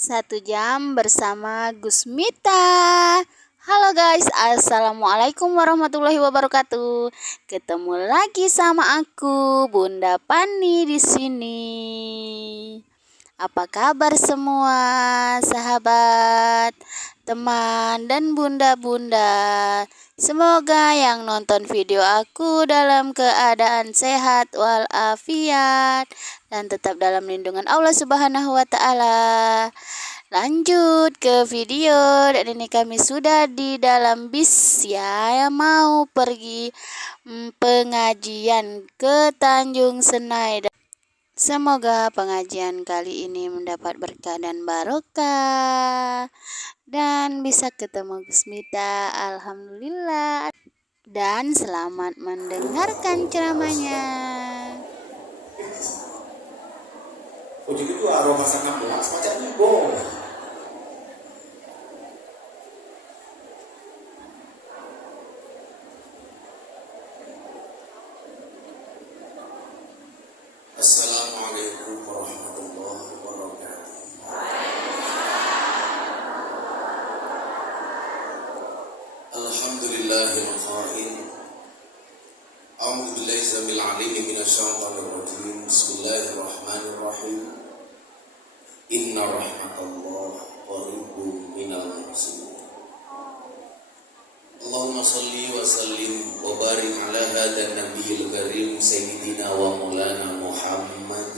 1 jam bersama Gusmita. Halo guys, assalamualaikum warahmatullahi wabarakatuh. Ketemu lagi sama aku, Bunda Pani di sini. Apa kabar semua, sahabat, teman, dan bunda-bunda? Semoga yang nonton video aku dalam keadaan sehat walafiat dan tetap dalam lindungan Allah Subhanahu wa Ta'ala. Lanjut ke video, dan ini kami sudah di dalam bis ya, yang mau pergi pengajian ke Tanjung Senai. Semoga pengajian kali ini mendapat berkah dan barokah dan bisa ketemu Gusmita. Alhamdulillah, dan selamat mendengarkan ceramahnya. Oh, jadi itu aroma sangat luas macam ibu. Assalamualaikum warahmatullahi wabarakatuh. Alhamdulillahil qail. A'udzu billahi samil alim minasyaitonir rajim. Bismillahirrahmanirrahim. Inna rahmatallahi qaribun minal muhsinin. Allahumma salli wa sallim wa barik ala hadan nabiyil karim sayyidina wa maulana Muhammad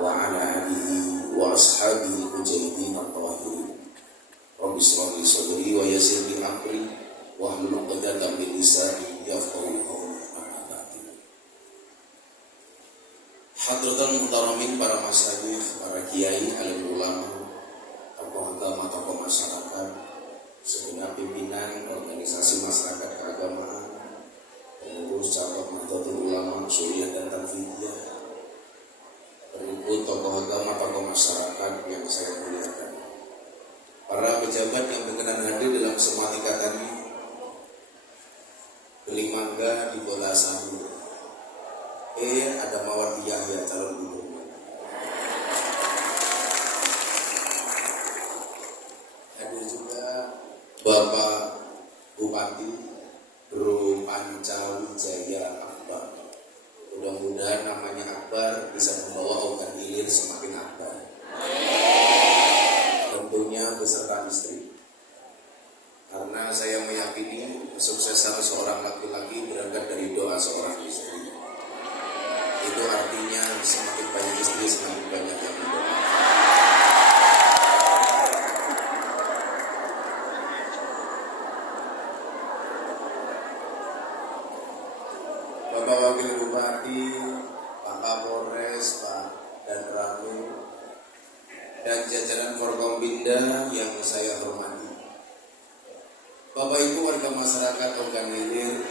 wa ala alihi wa ashabihi mujahidin at-tahirin. Rabbi shrah li sadri wa yassir li amri wa hlul 'uqdatam min lisani yafqahu qawli. Hadratan muhtaramin, para masyayikh, para kiai, alim ulama, tokoh agama, tokoh masyarakat, segenap pimpinan organisasi masyarakat keagamaan, pengurus cabang Nahdlatul Ulama, Suriah dan Tanfidiyah, berikut tokoh agama, tokoh masyarakat yang saya muliakan, para pejabat yang berkenan hadir dalam semua tingkatannya, beli mangga di bola sahur. Ada Mawar Yahya calon gubernur. Hadir juga Bapak Bupati Bro Pancawijaya Akbar. Mudah-mudahan namanya Akbar bisa membawa Ogan Ilir semakin akbar. Tentunya beserta istri. Karena saya meyakini kesuksesan seorang laki-laki berangkat dari doa seorang istri. Itu artinya semakin banyak istri, semakin banyak yang berdoa. Bapak Wakil Bupati, Pak Kapolres, Pak Danramil, dan jajaran Forkompinda yang saya hormati. Bapak Ibu warga masyarakat Ogan Ilir,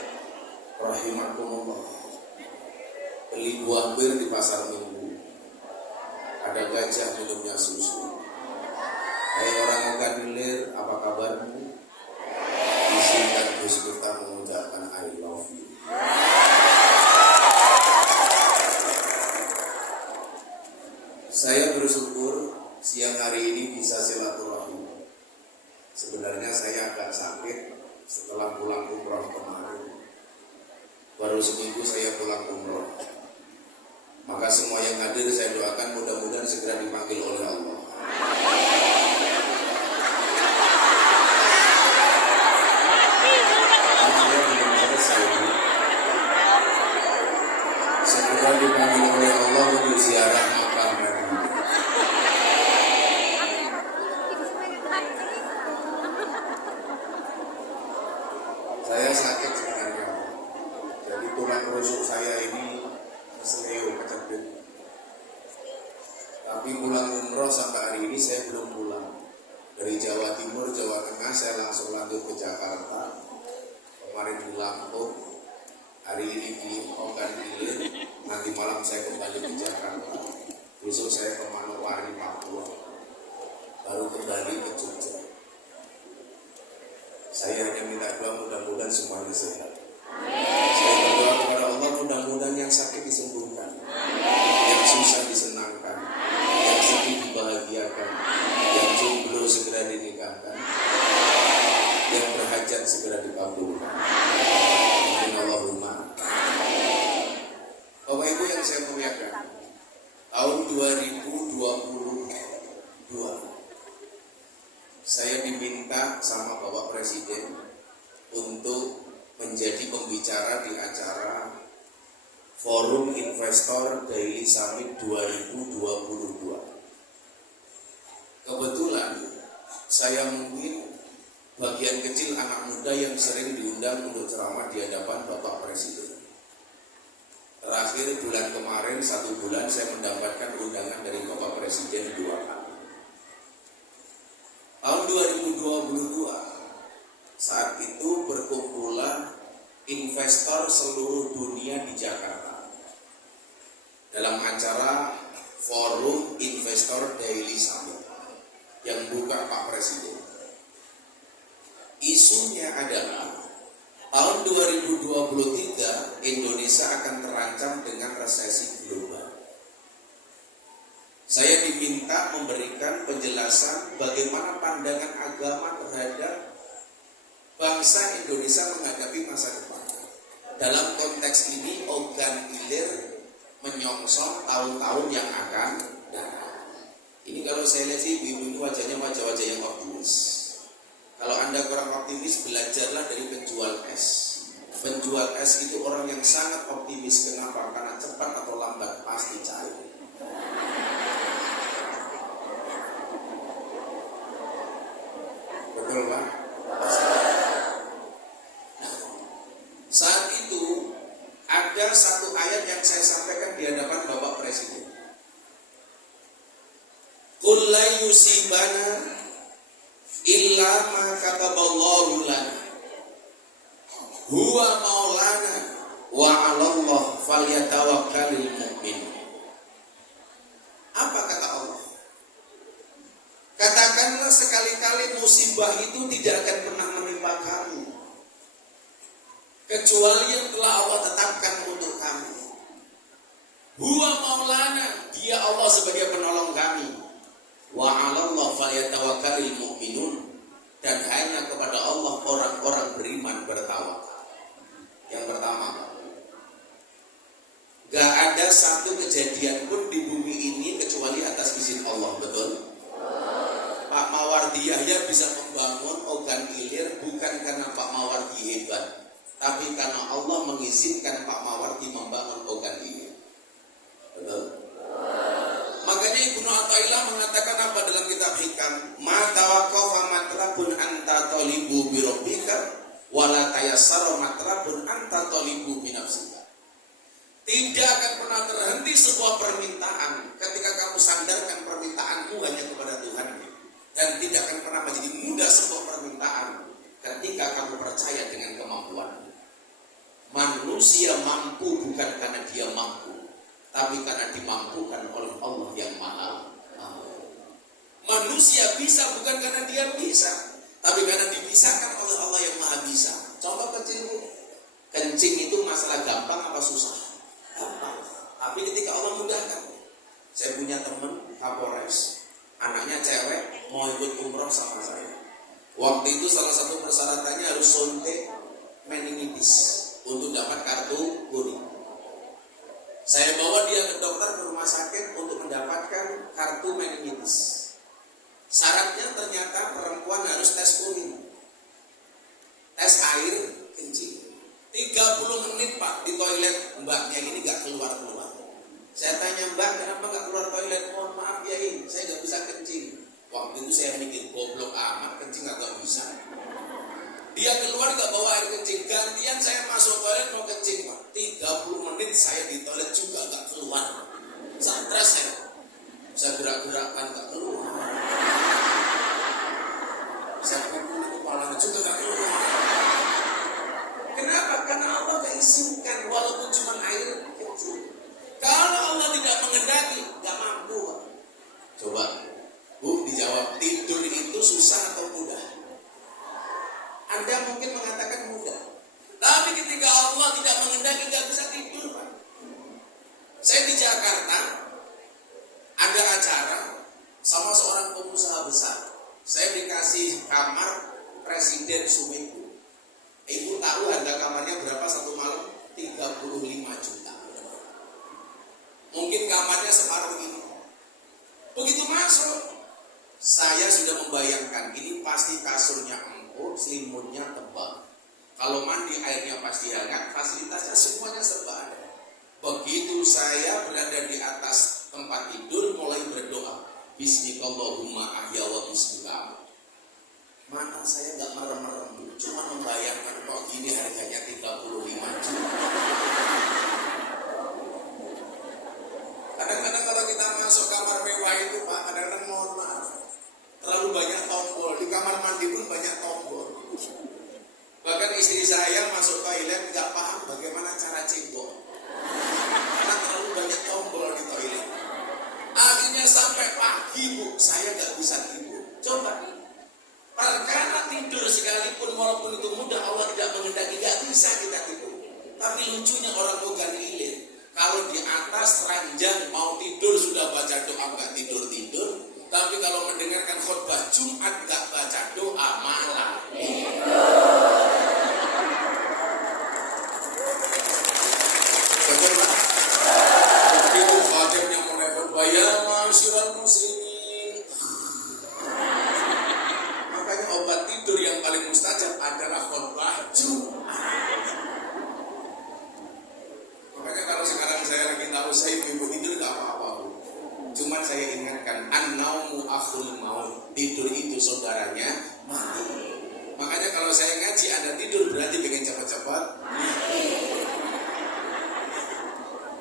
rahimakumullah. Beli buah bir di pasar Minggu, ada gajah minumnya susu. Hai orang Ogan Ilir, apa kabarmu? Izinkan Gusmita mengucapkan I love you. Saya bersyukur siang hari ini bisa silaturahim. Sebenarnya saya agak sakit setelah pulang umroh kemarin. Baru seminggu saya pulang umroh. Maka semua yang hadir saya doakan mudah-mudahan segera dipanggil oleh Allah. Segera dipanggil oleh Allah untuk ziarah makam Nabi. Saya sakit sebenarnya. Jadi tulang rusuk saya ini keseleo kecebit. Tapi pulang umroh sampai hari ini saya belum pulang. Dari Jawa Timur, Jawa Tengah saya langsung lanjut ke Jakarta. Kemarin di Lampung, hari ini di Ogan Ilir. Nanti malam saya kembali ke Jakarta. Besok saya ke Manokwari, Papua. Baru kembali ke Jogja. Saya hanya minta doa mudah-mudahan semuanya sehat. Saya berdoa kepada Allah mudah-mudahan yang sakit disembuhkan, yang susah disenangkan, yang sedih dibahagiakan, segera dikabulkan. Amin Allahumma. Bapak Ibu yang saya muliakan, tahun 2022 saya diminta sama Bapak Presiden untuk menjadi pembicara di acara Forum Investor Daily Summit 2022. Kebetulan saya mungkin bagian kecil anak muda yang sering diundang untuk ceramah di hadapan Bapak Presiden. Terakhir bulan kemarin 1 bulan saya mendapatkan undangan dari Bapak Presiden 2 kali. Tahun 2022 saat itu berkumpulan investor seluruh dunia di Jakarta dalam acara Forum Investor Daily Summit yang buka Pak Presiden. Isunya adalah tahun 2023 Indonesia akan terancam dengan resesi global. Saya diminta memberikan penjelasan bagaimana pandangan agama terhadap bangsa Indonesia menghadapi masa depan. Dalam konteks ini ogan ilir menyongsong tahun-tahun yang akan datang. Ini kalau saya lihat sih ibu ini wajahnya wajah-wajah yang optimis. Kalau Anda kurang optimis, belajarlah dari penjual es. Penjual es itu orang yang sangat optimis. Kenapa? Karena cepat atau lambat pasti cair. Betul Pak? Nah, saat itu ada satu ayat yang saya sampaikan di hadapan Bapak Presiden. Qul la yusibana illa ma kataballahu lana huwa maulana wa 'alallah falyatawakkalul mu'minun. Apa kata Allah? Katakanlah sekali-kali musibah itu tidak akan pernah menimpa kamu kecuali yang telah Allah tetapkan untuk kamu. Huwa maulana, dia Allah sebagai penolong kami. Wa 'alallah falyatawakkalul mu'minun, dan hanya kepada Allah orang-orang beriman bertawakal. Yang pertama, gak ada satu kejadian pun di bumi ini kecuali atas izin Allah, betul? Pak Mawardi Yahya bisa membangun ogan ilir bukan karena Pak Mawardi hebat, tapi karena Allah mengizinkan Pak Mawardi membangun ogan ilir. Betul? Makanya Ibnu Athaillah mengatakan apa dalam kitab Hikam? Ma tawaqqafa matlabun anta talibu bi rabbika wala tayassara matlabun anta talibu bi nafsika. Tidak akan pernah terhenti sebuah permintaan ketika kamu sandarkan permintaanmu hanya kepada Tuhan, dan tidak akan pernah menjadi mudah sebuah permintaan ketika kamu percaya dengan kemampuanmu. Manusia mampu bukan karena dia mampu, tapi karena dimampukan oleh Allah yang Maha Mampu. Manusia bisa bukan karena dia bisa, tapi karena dipisahkan oleh Allah yang Maha Bisa. Contoh kecil, kencing itu masalah gampang apa susah? Gampang. Tapi ketika Allah mudahkan. Saya punya teman Kapolres, anaknya cewek mau ikut umroh sama saya. Waktu itu salah satu persyaratannya harus suntik meningitis untuk dapat kartu kuning. Saya bawa dia ke dokter ke rumah sakit untuk mendapatkan kartu meningitis. Syaratnya ternyata perempuan harus tes kuning, tes air kencing. 30 menit Pak di toilet, mbaknya ini gak keluar-keluar. Saya tanya, Mbak kenapa gak keluar toilet? Mohon maaf ya, saya gak bisa kencing. Waktu itu saya mikir, goblok amat, kencing gak bisa. Dia keluar gak bawa air kencing, gantian saya masuk toilet mau kencing Pak. 30 menit saya di toilet juga gak keluar. Stres saya gerak-gerakkan gak keluar. Saya penuh kepala juga gak keluar. Kenapa? Karena Allah mengizinkan walaupun cuma air kecil. Kalau Allah tidak mengendaki, gak mampu Pak. Coba Bu dijawab, tidur itu susah atau mudah? Anda mungkin mengatakan mudah, tapi ketika Allah tidak mengendaki gak bisa tidur Pak. Saya di Jakarta ada acara sama seorang pengusaha besar. Saya dikasih kamar Presiden Sumiku. masuk, saya sudah membayangkan ini pasti kasurnya empuk, selimutnya tebal. Kalau mandi airnya pasti hangat, fasilitasnya semuanya serba ada. Begitu saya berada di atas tempat tidur, mulai berdoa, Bismillahirrahmanirrahim, ahya wa bismillah. Mata saya nggak merem-merem, cuma membayangkan kok gini harganya 35 juta. Kadang-kadang kalau kita masuk kamar mewah itu Pak, kadang-kadang mohon maaf, terlalu banyak tombol, di kamar mandi pun banyak tombol. Bahkan istri saya masuk toilet nggak paham bagaimana cara cebok, karena terlalu banyak tombol di toilet. Akhirnya sampai pagi Bu, saya nggak bisa tidur. Coba perkara tidur sekalipun walaupun itu mudah, Allah tidak menghendaki, nggak bisa kita tidur. Tapi lucunya orang bukan ilir, kalau di atas ranjang mau tidur sudah baca doa nggak tidur. Tapi kalau mendengarkan khutbah Jumat nggak baca doa malah betul Pak? Begitu khadimnya mulai khutbah, ya masyurul muslimin. Makanya obat tidur yang paling mustajab adalah khutbah Jumat. Makanya kalau sekarang saya lagi tahu saya ibu tidur nggak apa-apa Bu. Cuman saya ingatkan, an-naumu akhul maut, tidur itu saudaranya mati. Makanya kalau saya ngaji Anda tidur berarti pengen cepat-cepat mati.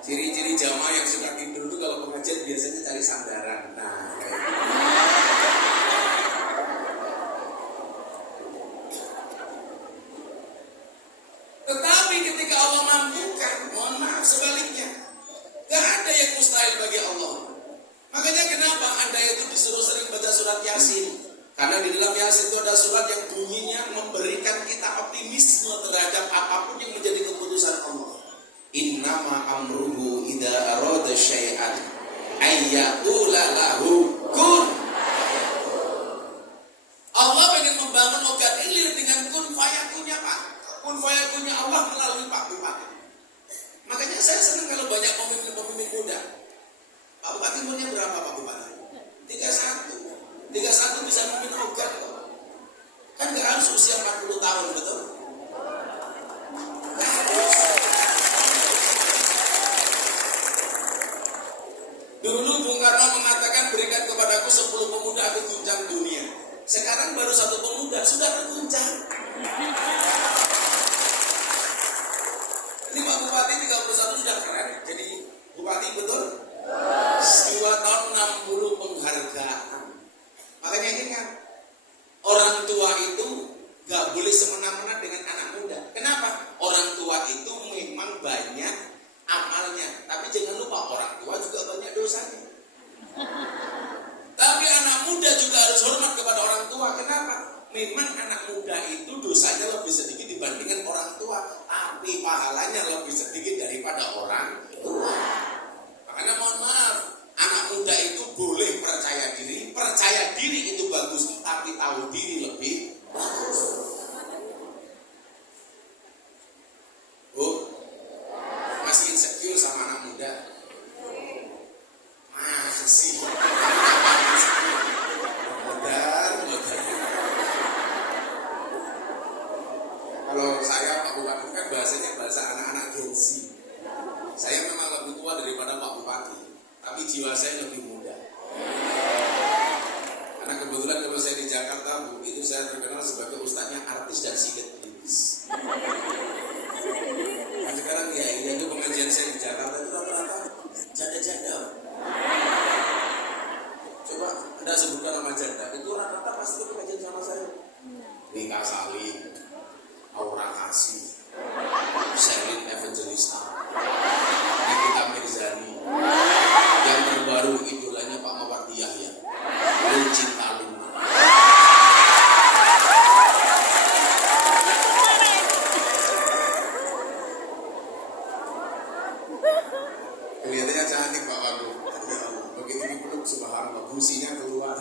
Ciri-ciri jamaah yang suka tidur itu kalau pengajian biasanya cari sandaran. Nah, kayak gitu. Tetapi ketika Allah mampukan, mohon maaf sebaliknya, gak ada yang mustahil bagi Allah. Makanya kenapa Anda itu disuruh sering baca surat Yasin? Karena di dalam Yasin itu ada surat yang bunyinya memberikan kita optimisme terhadap apapun yang menjadi keputusan Allah. Innama amruhu idza arada syai'an ayyaqula lahu kun. Allah pengen membangun ogat ilir dengan kun fayakunnya Pak. Kun fayakunnya Allah melalui Pak Bupati. Makanya saya senang kalau banyak pemimpin muda. Pak Bupati umurnya berapa Pak Bupati? 31. 31 bisa memimpin ogat kok. Kan gak harus usia 40 tahun, betul? Gak harus. Dulu Bung Karno mengatakan berikan kepadaku 10 pemuda aku guncang dunia. Sekarang baru 1 pemuda sudah terguncang. Ini Pak Bupati 31 sudah keren. Jadi Bupati betul? 2 tahun 60 penghargaan. Makanya ingat, orang tua itu gak boleh semena-mena dengan anak muda. Kenapa? Orang tua itu memang banyak amalnya, tapi jangan lupa orang tua juga banyak dosanya. Tapi anak muda juga harus hormat kepada orang tua. Kenapa? Memang anak muda itu dosanya lebih sedikit dibandingkan orang tua, tapi pahalanya lebih sedikit daripada orang tua. Makanya mohon maaf, anak muda itu boleh percaya diri. Percaya diri itu bagus, tapi tahu diri lebih bagus. Oh, masih insecure sama anak muda? Masih. Modar. Kalau saya Pak Bupati kan bahasanya bahasa anak-anak Gen Z. Saya memang lebih tua daripada Pak Bupati, tapi jiwa saya lebih muda. Karena kebetulan kalau saya di Jakarta, Bu, itu saya terkenal sebagai ustadznya artis dan silet kritis. Nah, sekarang ya, itu pengajian saya di Jakarta itu rata-rata janda-janda. Coba Anda sebutkan nama janda, itu rata-rata pasti pengajian sama saya. Rika Salim, Aura Kasih, Sherlyn Evangelista, Nikita Mirzani, yang terbaru idolanya Pak Mawardi Yahya, Cinta Luna. Kelihatannya cantik Pak Wagub. Begitu dipeluk subhanallah, businya keluar.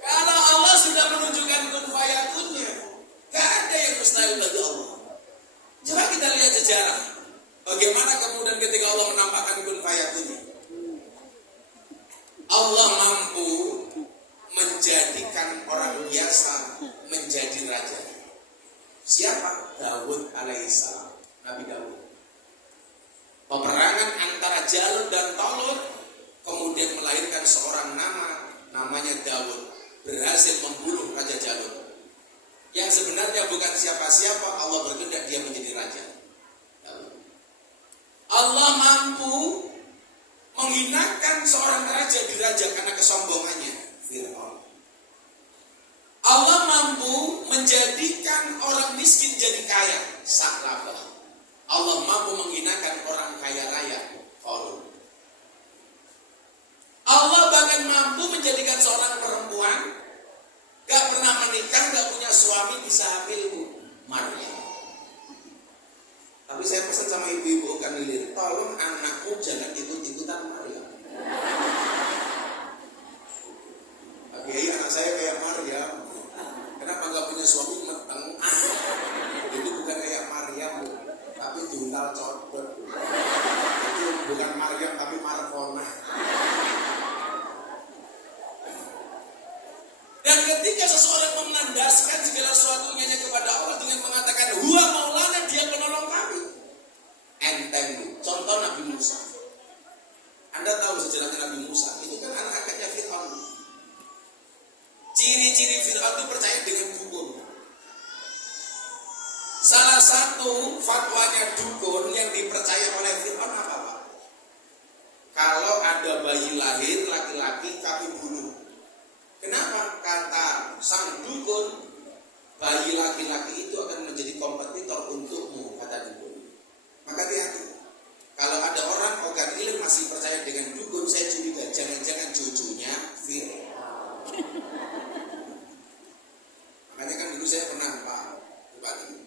Kalau Allah sudah menunjukkan kun fayakunnya, gak ada yang mustahil bagi Allah. Coba kita lihat sejarah. Bagaimana penampakan kun fayakunnya. Allah mampu menjadikan orang biasa menjadi raja. Siapa? Daud alaihissalam, Nabi Daud. Peperangan antara Jalut dan Tolut kemudian melahirkan seorang namanya Daud, berhasil membunuh Raja Jalut. Yang sebenarnya bukan siapa-siapa, Allah berkehendak dia menjadi raja. Allah mampu menghinakan seorang raja diraja karena kesombongannya, Fir'aun. Allah mampu menjadikan orang miskin jadi kaya, Sakrabah. Allah mampu menghinakan orang kaya raya, Qarun. Allah bahkan mampu menjadikan seorang perempuan gak pernah menikah, gak punya suami, bisa hamil, Maryam. Tapi saya pesan sama ibu-ibu kan lilir, tolong anakku jangan ikut-ikutan Maryam. Oke, anak saya kayak Maryam. Kenapa gak punya suami meteng? Itu bukan kayak Maryam, tapi juntal codot. Itu bukan Maryam tapi Markona. Dan ketika seseorang mengandaskan segala sesuatunya kepada Allah dengan mengatakan huwa maulana, dia penolong kami, enteng. Contoh Nabi Musa. Anda tahu sejarahnya Nabi Musa, itu kan anak angkatnya Fir'aun. Ciri-ciri Fir'aun itu percaya dengan dukun. Salah satu fatwanya dukun yang dipercaya oleh Fir'aun apa, Pak? Kalau ada bayi lahir laki-laki, kami bunuh. Kenapa? Kata sang dukun, bayi laki-laki itu akan menjadi kompetitor untukmu, kata dukun. Maka hati-hati. Kalau ada orang organ ilim masih percaya dengan dukun, saya curiga jangan-jangan cucunya Fir'aun. Makanya kan dulu saya pernah, Pak Bupati,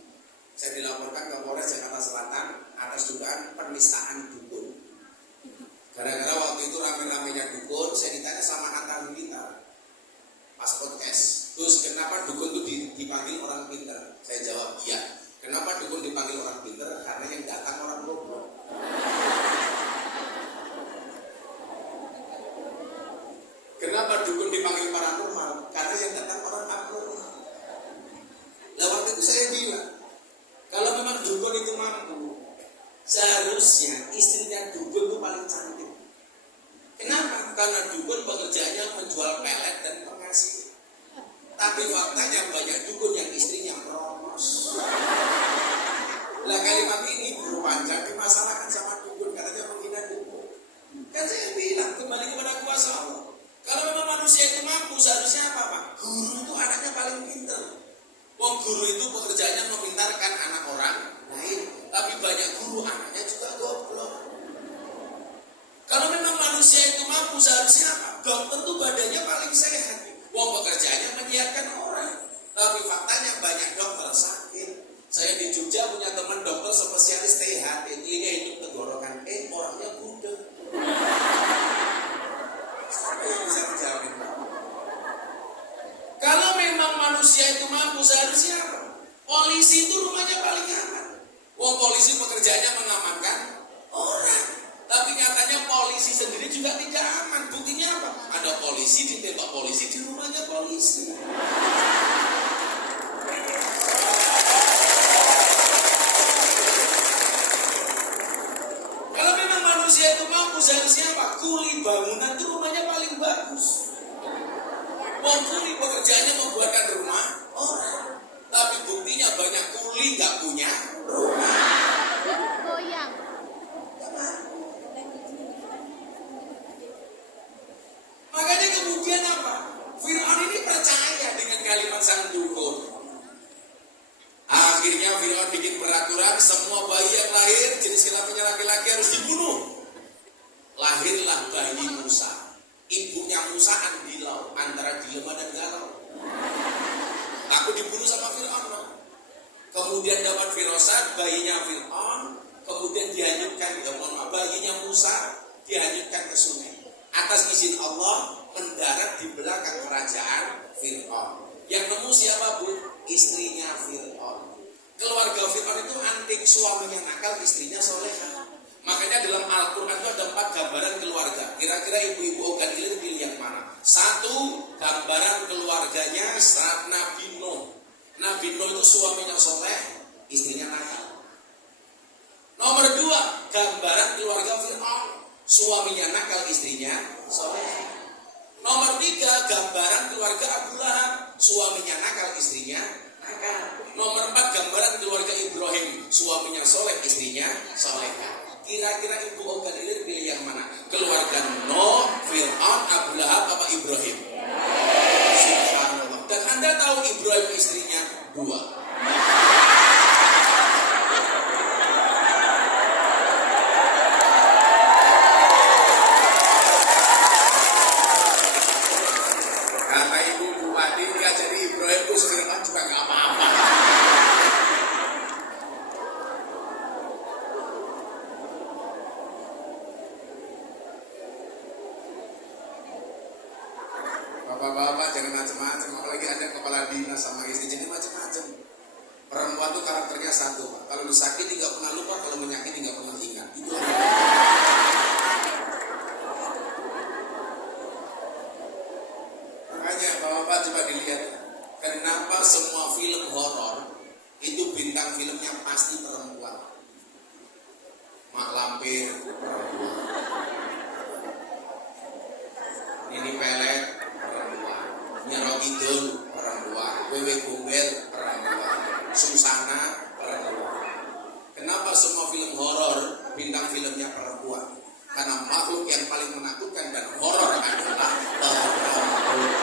saya dilaporkan ke Polres Jakarta Selatan atas dugaan penistaan dukun. Gara-gara waktu itu rame-ramenya dukun, saya ditanya sama Atta Halilintar pas podcast, terus kenapa dukun itu dipanggil orang pintar? Saya jawab iya. Kenapa dukun dipanggil orang pintar? Karena yang datang orang goblok. Kenapa dukun dipanggil paranormal? Karena yang datang orang abnormal. Nah waktu itu saya bilang, kalau memang dukun itu mampu, seharusnya istrinya dukun itu paling cantik. Kenapa? Karena dukun pekerjaannya menjual pelet dan pengasih. Tapi faktanya banyak dukun yang istrinya meromos. Lah kalimat ini guru panjang dimasalahkan sama dukun, katanya menghina dukun. Kan saya bilang kembali kepada kuasa Allah. Kalau memang manusia itu mampu, seharusnya apa, Pak? Guru itu anaknya paling pintar. Wong guru itu pekerjaannya memintarkan anak orang lain, tapi banyak guru anaknya juga goblok. Kalau memang manusia itu mampu, seharusnya apa? Dokter itu badannya paling sehat. Wong pekerjaannya menyiapkan orang, tapi faktanya banyak dokter sakit. Saya di Jogja punya teman dokter spesialis THT, telinga hidung tenggorokan, orangnya budek. Siapa yang bisa menjawab? Kalau memang manusia itu mampu, seharusnya apa? Polisi itu rumahnya paling aman. Wong polisi pekerjaannya mengamankan orang, tapi nyatanya polisi sendiri juga tidak aman. Buktinya apa? Ada polisi ditembak polisi di rumahnya polisi. Kalau memang manusia itu mampu, seharusnya apa? Kuli bangunan itu rumahnya paling bagus. Wong kuli pekerjaannya membuatkan rumah orang, tapi buktinya banyak kuli nggak punya rumah. Goyang. Makanya kemudian apa? Fir'aun ini percaya dengan kalimat sang dukun. Akhirnya Fir'aun bikin peraturan semua bayi yang lahir jenis kelaminnya laki-laki harus dibunuh. Lahirlah bayi Musa. Ibunya Musa andilau, antara dilema dan galau. Aku dibunuh sama Fir'aun. Kemudian dapat firasat bayinya Fir'aun, kemudian dihanyutkan, bayinya Musa dihanyutkan ke sungai. Atas izin Allah mendarat di belakang kerajaan Fir'aun. Yang nemu siapa, Bu? Istrinya Fir'aun. Keluarga Fir'aun itu antik, suaminya nakal, istrinya soleha. Makanya dalam Al-Quran itu ada 4 gambaran keluarga. Kira-kira ibu-ibu Ogan Ilir pilih yang mana? 1, gambaran keluarganya saat Nabi Nuh. Nabi Nuh itu suaminya soleh, istrinya nakal. Nomor 2, gambaran keluarga Fir'aun. Suaminya nakal, istrinya soleh. Nomor 3, gambaran keluarga Abu Lahab. Suaminya nakal, istrinya nakal. Nomor 4, gambaran keluarga Ibrahim. Suaminya soleh, istrinya solehah. Kira-kira ibu Ogan Ilir pilih yang mana? Keluarga Nuh, Fir'aun, Abu Lahab, apa Ibrahim? Subhanallah. Dan Anda tahu Ibrahim istrinya 2. Kata ibu bupati, dia jadi Ibrahim itu sebenarnya juga gak apa-apa. Bapak-bapak jangan macam-macam, apalagi ada kepala dinas sama istri, jadi macam-macam. Perempuan tuh karakternya satu, Pak. Kalau disakiti nggak pernah lupa, kalau menyakiti nggak pernah ingat. Itu aja. Makanya bapak-bapak coba dilihat, kenapa semua film horor itu bintang filmnya pasti perempuan. Mak Lampir perempuan, Nini Pelet perempuan, Nyerok Kidul perempuan, Wewe Gombel perempuan, Susana perempuan. Kenapa semua film horor bintang filmnya perempuan? Karena makhluk yang paling menakutkan dan horor adalah perempuan.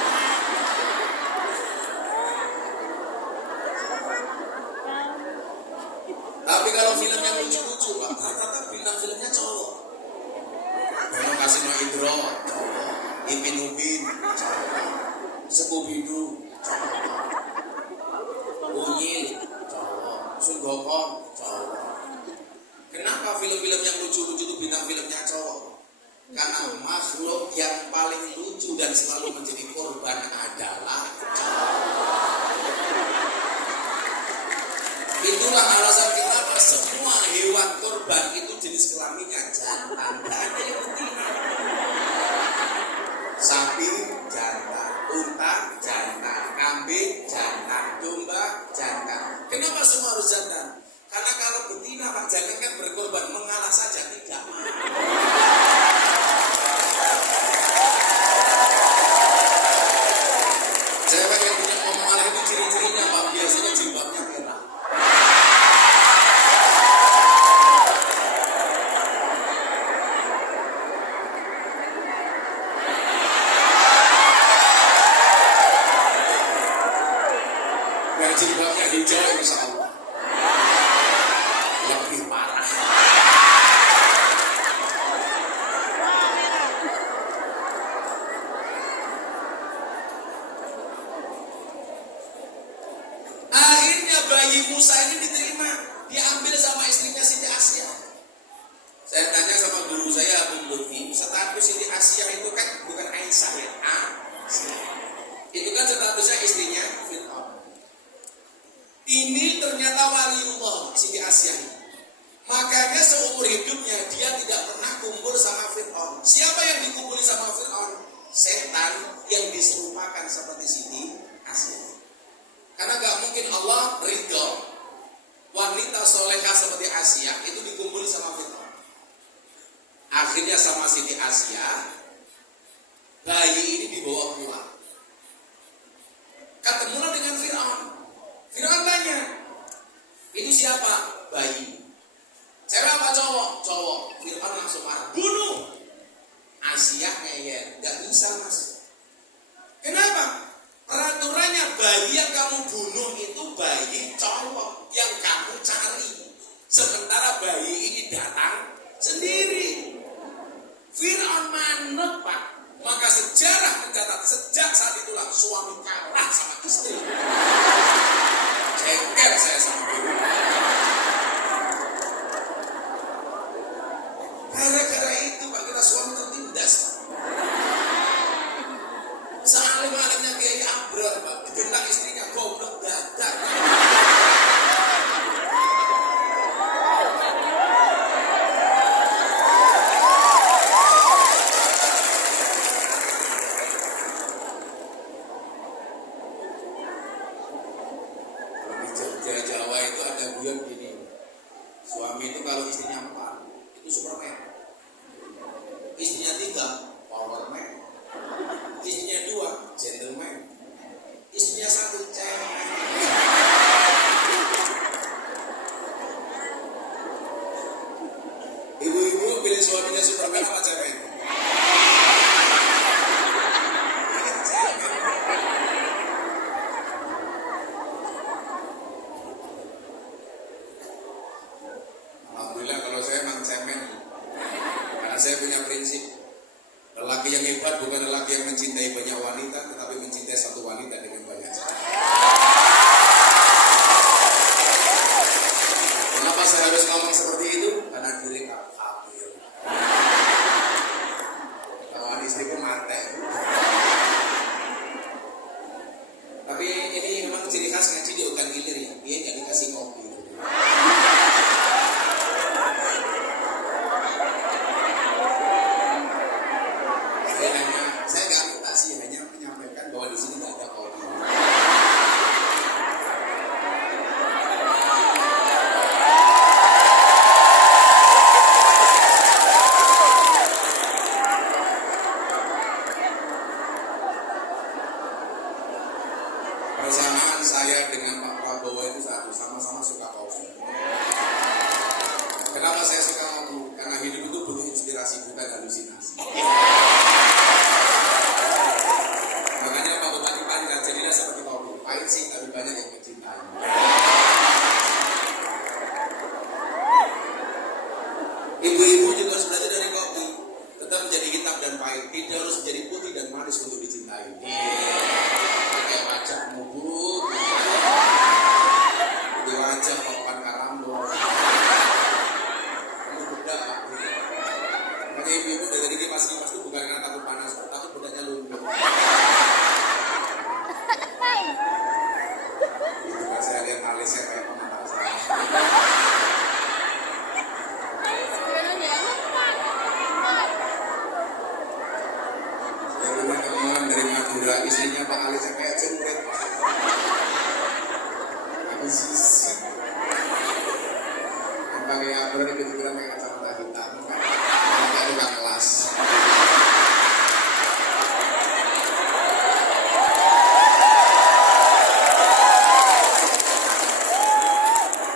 Tapi kalau film yang lucu-lucu, Pak, rata-rata bintang filmnya cowok. Kalau Kasino Indro, cowok. Ipin Upin, cowok. Scooby-Doo, cowok. Unyil, cowok. Sun Gokong, cowok. Kenapa film-film yang lucu-lucu itu bintang filmnya cowok? Karena makhluk yang paling lucu dan selalu menjadi korban adalah cowok. Itulah alasan kenapa semua hewan korban itu jenis kelaminnya jantan, dan ada yang betina. Sapi jantan, unta jantan, kambing jantan, domba jantan. Kenapa semua harus jantan? Karena kalau betina, Pak, jangankan berkorban, mengalah saja tidak mau. Cewek yang punya mau mengalah itu ciri-cirinya, Pak, biasanya jilbabnya merah. Yang jilbabnya hijau, insya Allah lebih parah. Akhirnya bayi Musa ini diterima, diambil sama istrinya Siti Asia. Saya tanya sama guru saya Abu Lutfi, status Siti Asia itu kan bukan Aisyah ya, Asia. Itu kan statusnya istrinya Fir'aun. Ini ternyata waliullah Siti Asia ini. Makanya seumur hidupnya dia tidak pernah kumpul sama Fir'aun. Siapa yang dikumpuli sama Fir'aun? Setan yang diserupakan seperti Siti Asia. Karena gak mungkin Allah ridho wanita solehah seperti Asia itu dikumpuli sama Fir'aun. Akhirnya sama Siti Asia, bayi ini dibawa pulang. Ketemulah dengan Fir'aun. Fir'aun tanya, itu siapa? Bayi. Cewek apa cowok? Cowok. Fir'aun langsung marah, bunuh. Asia ngeyel, gak bisa mas. Kenapa? Peraturannya bayi yang kamu bunuh itu bayi cowok yang kamu cari. Sementara bayi ini datang sendiri. Fir'aun manut, Pak. Maka sejarah mencatat sejak saat itulah suami kalah sama istri. Jengkel saya sama guru. Gara-gara itu Pak, kita suami tertindas, Pak. Sealim-alimnya Kiai Abrar, Pak, digendang istrinya goblok dadak. Laki yang hebat bukan laki yang mencintai banyak wanita, tetapi mencintai satu wanita dengan banyak cara. Kenapa saya harus ngomong seperti itu? Karena diri hamil. Kawan istriku mati. Tapi ini memang ciri khas ngaji di Ogan Gilir ya. Dia jadi kasih kopi. Saya nggak minta sih, hanya menyampaikan bahwa di sini nggak ada kopi. Persamaan saya dengan Pak Prabowo itu satu, sama-sama suka kopi. Kenapa saya suka kopi? Karena hidup itu butuh inspirasi, bukan halusinasi. Makanya Pak Bupati Pancar jadilah seperti kopi. Pahit sih, tapi banyak yang mencintai. Ibu-ibu juga harus belajar dari kopi. Tetap menjadi hitam dan pahit. Tidak harus menjadi putih dan manis untuk dicintai. Kayak wajahmu buruk. Di wajah papan karambol. Kamu bedak. Makanya ibu-ibu dari tadi kipas-kipas itu bukan karena takut panas, takut bedaknya luntur. Itu kan saya lihat alisnya kayak pemata saya. Saya punya teman dari Madura, istrinya Pak alisnya kayak cengket. Aku sisik. Yang pakai abra di pikiran kayak kacamata hitam. Kayak tukang kelas.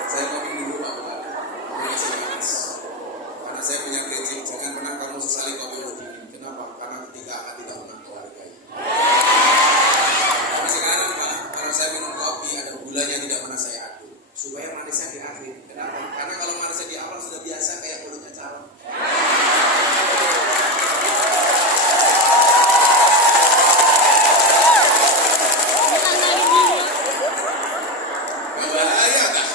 Saya mau dulu Pak Bupati. Ini saya keras. Karena saya punya prinsip, jangan pernah kamu sesali kopi udah dingin. Kenapa? Karena ketika akan tidak pernah keluargai. Tapi sekarang Pak, kalau saya minum kopi ada gulanya tidak pernah saya aduk. Supaya manisnya di akhir. Kenapa? Karena kalau manisnya di awal sudah biasa kayak mulutnya calon. Bahaya kah?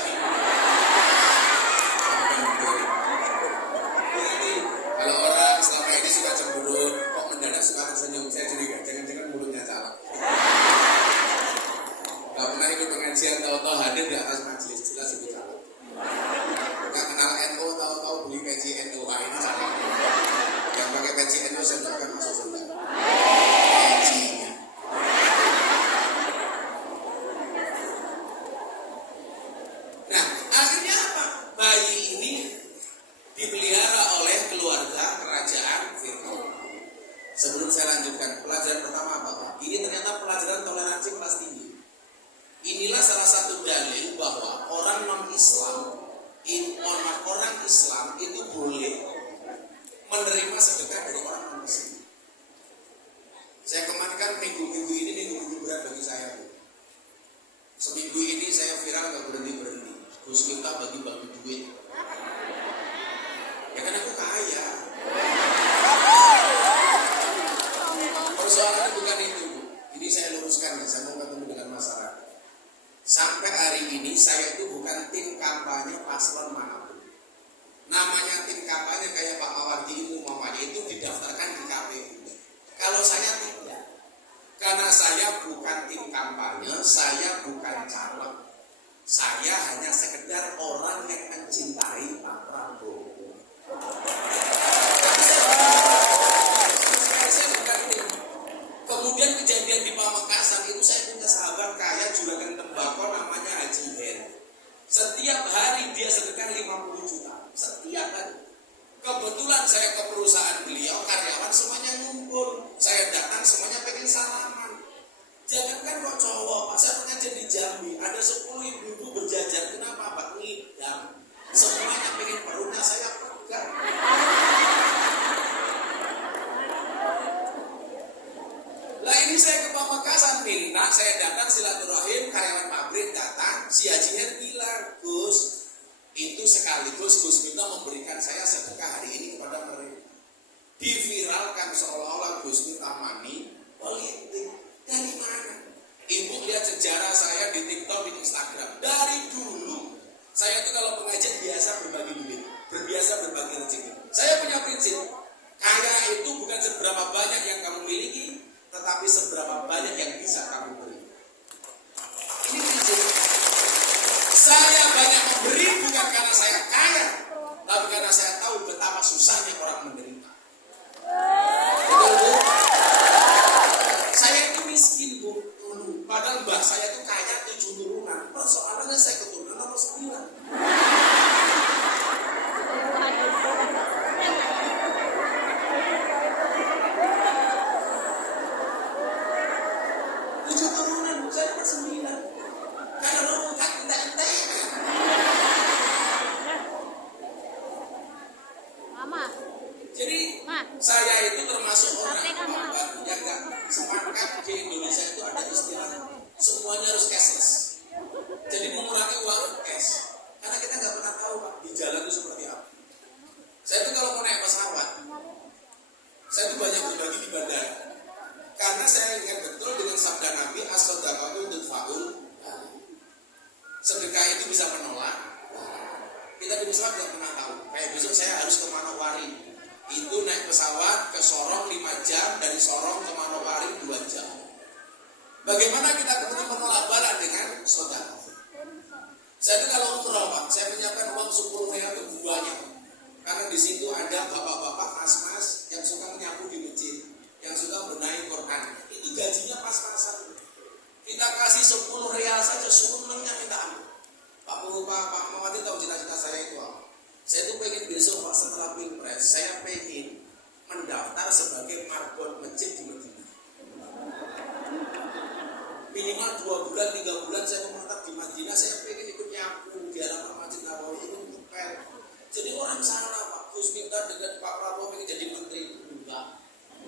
Jadi kalau orang selama ini suka cemburu, kok mendadak suka tersenyum, saya curiga. Jangan-jangan mulutnya calon. Gak pernah ikut pengajian, tahu-tahu hadir di atas majelis, jelas itu calon. Gak kenal NU, tahu-tahu beli peci NU, ini calon. Yang pakai peci NU saya bukan masuk surga. Pecinya. Nah, akhirnya apa? Bayi ini dipelihara oleh keluarga kerajaan Firaun. Sebelum saya lanjutkan, pelajaran pertama apa Pak? Ini ternyata pelajaran toleransi kelas tinggi. Inilah salah satu dalil bahwa orang non-Islam, orang Islam itu boleh menerima sedekah dari orang non-Islam. Saya kemarin kan minggu-minggu ini minggu-minggu berat bagi saya. Seminggu ini saya viral gak berhenti. Gus Miftah bagi-bagi duit. Ya kan aku kaya. Persoalannya bukan itu. Ini saya luruskan ya, saya mau ketemu dengan masyarakat. Sampai hari ini saya itu bukan tim kampanye paslon manapun. Namanya tim kampanye kayak Pak Mawardi itu umpamanya itu didaftarkan di KPU. Kalau saya tidak, karena saya bukan tim kampanye, saya bukan calon. Saya hanya sekedar orang yang mencintai Pak Prabowo. Saya bukan tim. Kemudian kejadian di Pamekasan itu saya punya sahabat kaya juragan tembakau namanya Haji Her. Setiap hari dia sedekah 50 juta. Setiap hari. Kebetulan saya ke perusahaan beliau, karyawan semuanya ngumpul. Saya datang semuanya pengen salaman. Jangankan kok cowok, Pak, saya pernah jadi Jambi. Ada 10 ibu-ibu berjajar. Kenapa Pak? Ngidam. Semuanya pengen perutnya saya pegang. Lah ini saya ke Pamekasan minta, saya datang silaturahim, karyawan pabrik datang, si Haji Her bilang, Gus, itu sekaligus Gus Miftah memberikan saya sedekah hari ini kepada mereka. Diviralkan menyebarkan seolah-olah Gus Miftah money politik. Dari mana? Ibu lihat sejarah saya di TikTok, di Instagram. Dari dulu saya itu kalau pengajian biasa berbagi duit, berbiasa berbagi rezeki. Saya punya prinsip, kaya itu bukan seberapa banyak yang kamu miliki, tetapi seberapa banyak yang bisa kamu beri. Ini prinsip. Saya banyak memberi bukan karena saya kaya, tapi karena saya tahu betapa susahnya orang menderita. Betul, Bu? Saya itu miskin, Bu. Padahal mbah saya itu kaya 7 turunan. Persoalannya saya keturunan nomor 9. Saya itu termasuk orang yang gak sepakat di Indonesia itu ada istilah semuanya harus cashless. Jadi mengurangi uang cash. Karena kita nggak pernah tahu Pak di jalan itu seperti apa. Saya itu kalau mau naik pesawat, saya itu banyak berbagi di bandara. Karena saya ingat betul dengan sabda Nabi as-shadaqatu tudfa'ul. Sedekah itu bisa menolak. Kita di pesawat nggak pernah tahu. Kayak besok saya harus ke Manokwari. Itu naik pesawat ke Sorong 5 jam, dari Sorong ke Manokwari 2 jam. Bagaimana kita kemudian menolak bala dengan sedekah? Saya itu kalau umroh Pak, saya menyiapkan uang 10 ribu untuk buahnya. Karena di situ ada bapak-bapak mas-mas yang suka menyapu di masjid, yang suka benahi Quran. Itu gajinya pas-pasan. Kita kasih 10 rial saja, senangnya minta ampun. Pak Muhammad tahu cita-cita saya itu apa? Saya itu pengen besok Pak setelah Pilpres, saya pengen mendaftar sebagai marbot masjid di Madinah. Minimal 2 bulan, 3 bulan saya memantap di Madinah, saya pengen ikut nyapu di halaman Masjid Nabawi, ikut ngepel. Jadi orang salah Pak Gus Miftah dengan Pak Prabowo pengen jadi menteri. Enggak.